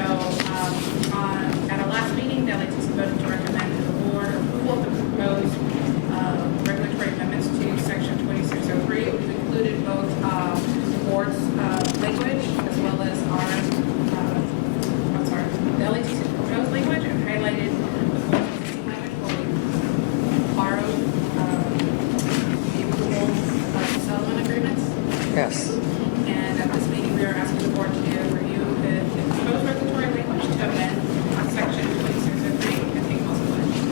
at our last meeting, the LATC voted to recommend to the board approval of the proposed regulatory amendments to section 2603. We've included both the board's language as well as the LATC's proposed language, and highlighted the board's existing language where we borrowed the approval of settlement agreements. Yes. And at this meeting, we are asking the board to review the proposed regulatory language to amend section 2603 and take possible action.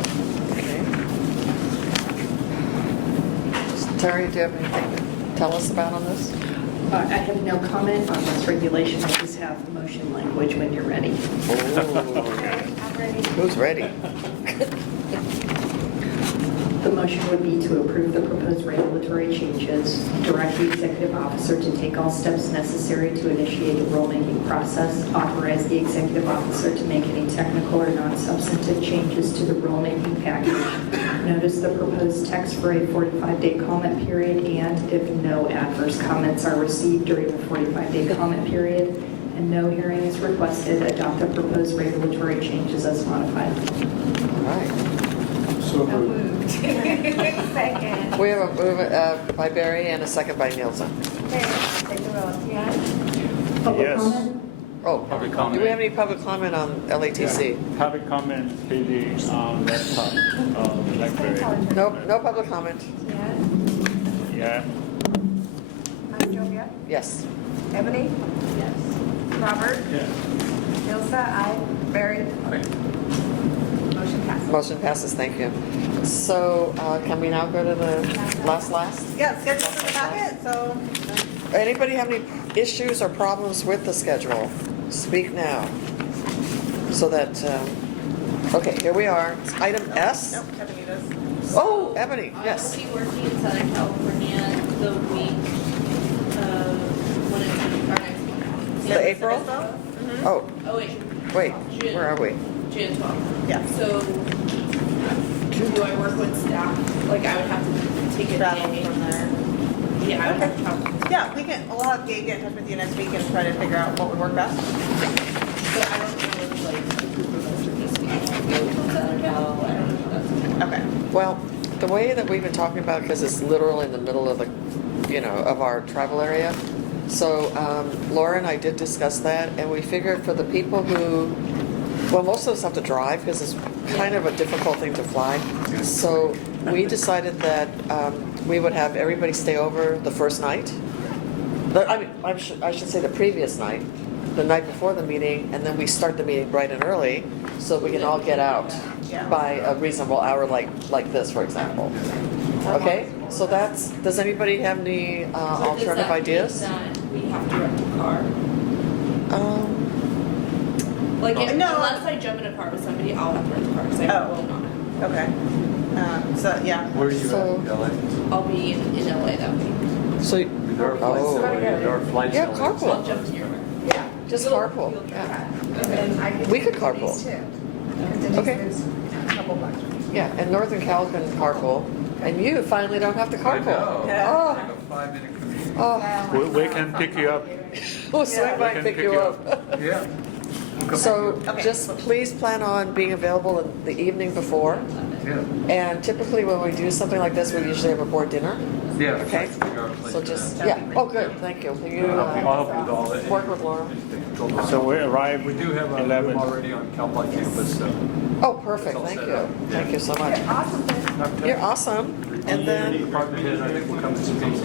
Okay. Terry, do you have anything to tell us about on this? I have no comment on this regulation. I just have motion language when you're ready. Oh, I'm ready. who's ready? The motion would be to approve the proposed regulatory changes, direct the executive officer to take all steps necessary to initiate the rulemaking process, authorize the executive officer to make any technical or non-substantive changes to the rulemaking package, notice the proposed text for a 45-day comment period, and if no adverse comments are received during the 45-day comment period, and no hearing is requested, adopt the proposed regulatory changes as modified. All right. So moved. Second. We have a move by Barry and a second by Nielsen. Okay, take a vote. Tian? Public Yes. comment? Oh, Public do comment. we have any public comment on LATC? Public comment, please, on laptop, BlackBerry. No public comment. Yeah. Jovial? Yes. Ebony? Yes. Robert? Yeah. Ilsa? Aye. Barry? Motion passes. Motion passes, thank you. So can we now go to the last? Yeah, schedule for the packet, so Anybody have any issues or problems with the schedule? Speak now. So that, okay, here we are. Item S. nope, Ebony does. Oh, Ebony, yes. I will be working in Southern California the week of when it's our next one. The April? Oh, Oh, wait. wait, June. where are we? June 12th. Yeah. So, do I work with staff? Like, I would have to take a Travel day. from there. Yeah, I would have to travel. Yeah, we'll have Gabe get in touch with you next week and try to figure out what would work best. But I don't know if, like, the group of us are just going to go to Southern Cal. I don't know if that's. Okay. Well, the way that we've been talking about, because it's literally in the middle of the, of our travel area. So Laura and I did discuss that, and we figured for the people who, well, most of us have to drive because it's kind of a difficult thing to fly. So we decided that we would have everybody stay over the first night. I should say the previous night, the night before the meeting, and then we start the meeting bright and early so we can all get out Yeah. by a reasonable hour like this, for example. Okay? So does anybody have any alternative ideas? Does that mean that we have to rent a car? Like, if, No. unless I jump in a car with somebody, I'll have to rent a car because I Oh. will not. Okay. So, yeah. Where are you So- at, LA? I'll be in LA that week. So, There are flights, Oh. there are flights. yeah, LA. I'll carpool. jump to your Yeah. Just carpool. Yeah. And I could We could do carpool. Denise too. Because Denise Okay. lives a couple blocks from me. Yeah, and Northern Cal can carpool, and you finally don't have to I carpool. know. Yeah. Oh, Like a 5-minute commute. oh, We can pick you up. we'll swing Yeah, by we and can pick pick you you up. Yeah. So Okay. just please plan on being available in the evening before. Yeah. And typically when we do something like this, we usually have a board dinner. Yeah. Okay? Figure out a place So for just, that. yeah, oh, good, thank you. Can you I'll help you with all that. work with Laura? So we arrive We do have a 11. room already on Cal Poly campus, so. Oh, perfect, It's all thank set you. up. Thank you so much. Awesome. You're awesome. And then, Department head, I think will come to some meetings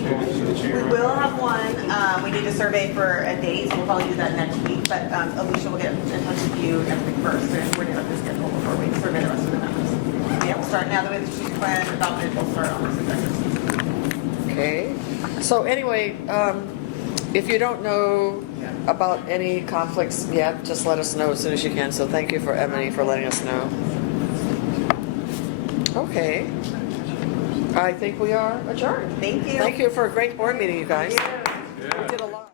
too. We will have one. We need a survey for a date, so we'll probably do that next week. But Alicia will get in touch with you next week first, and we're going to the schedule before we survey the rest of the members. Yeah, we'll start now that we have the strategic plan adopted. We'll start on this objectives. okay. So anyway, if you don't know about any conflicts yet, just let us know as soon as you can. So thank you for Ebony for letting us know. Okay. I think we are adjourned. Thank you. Thank you for a great board meeting, you guys. Thank you. We did a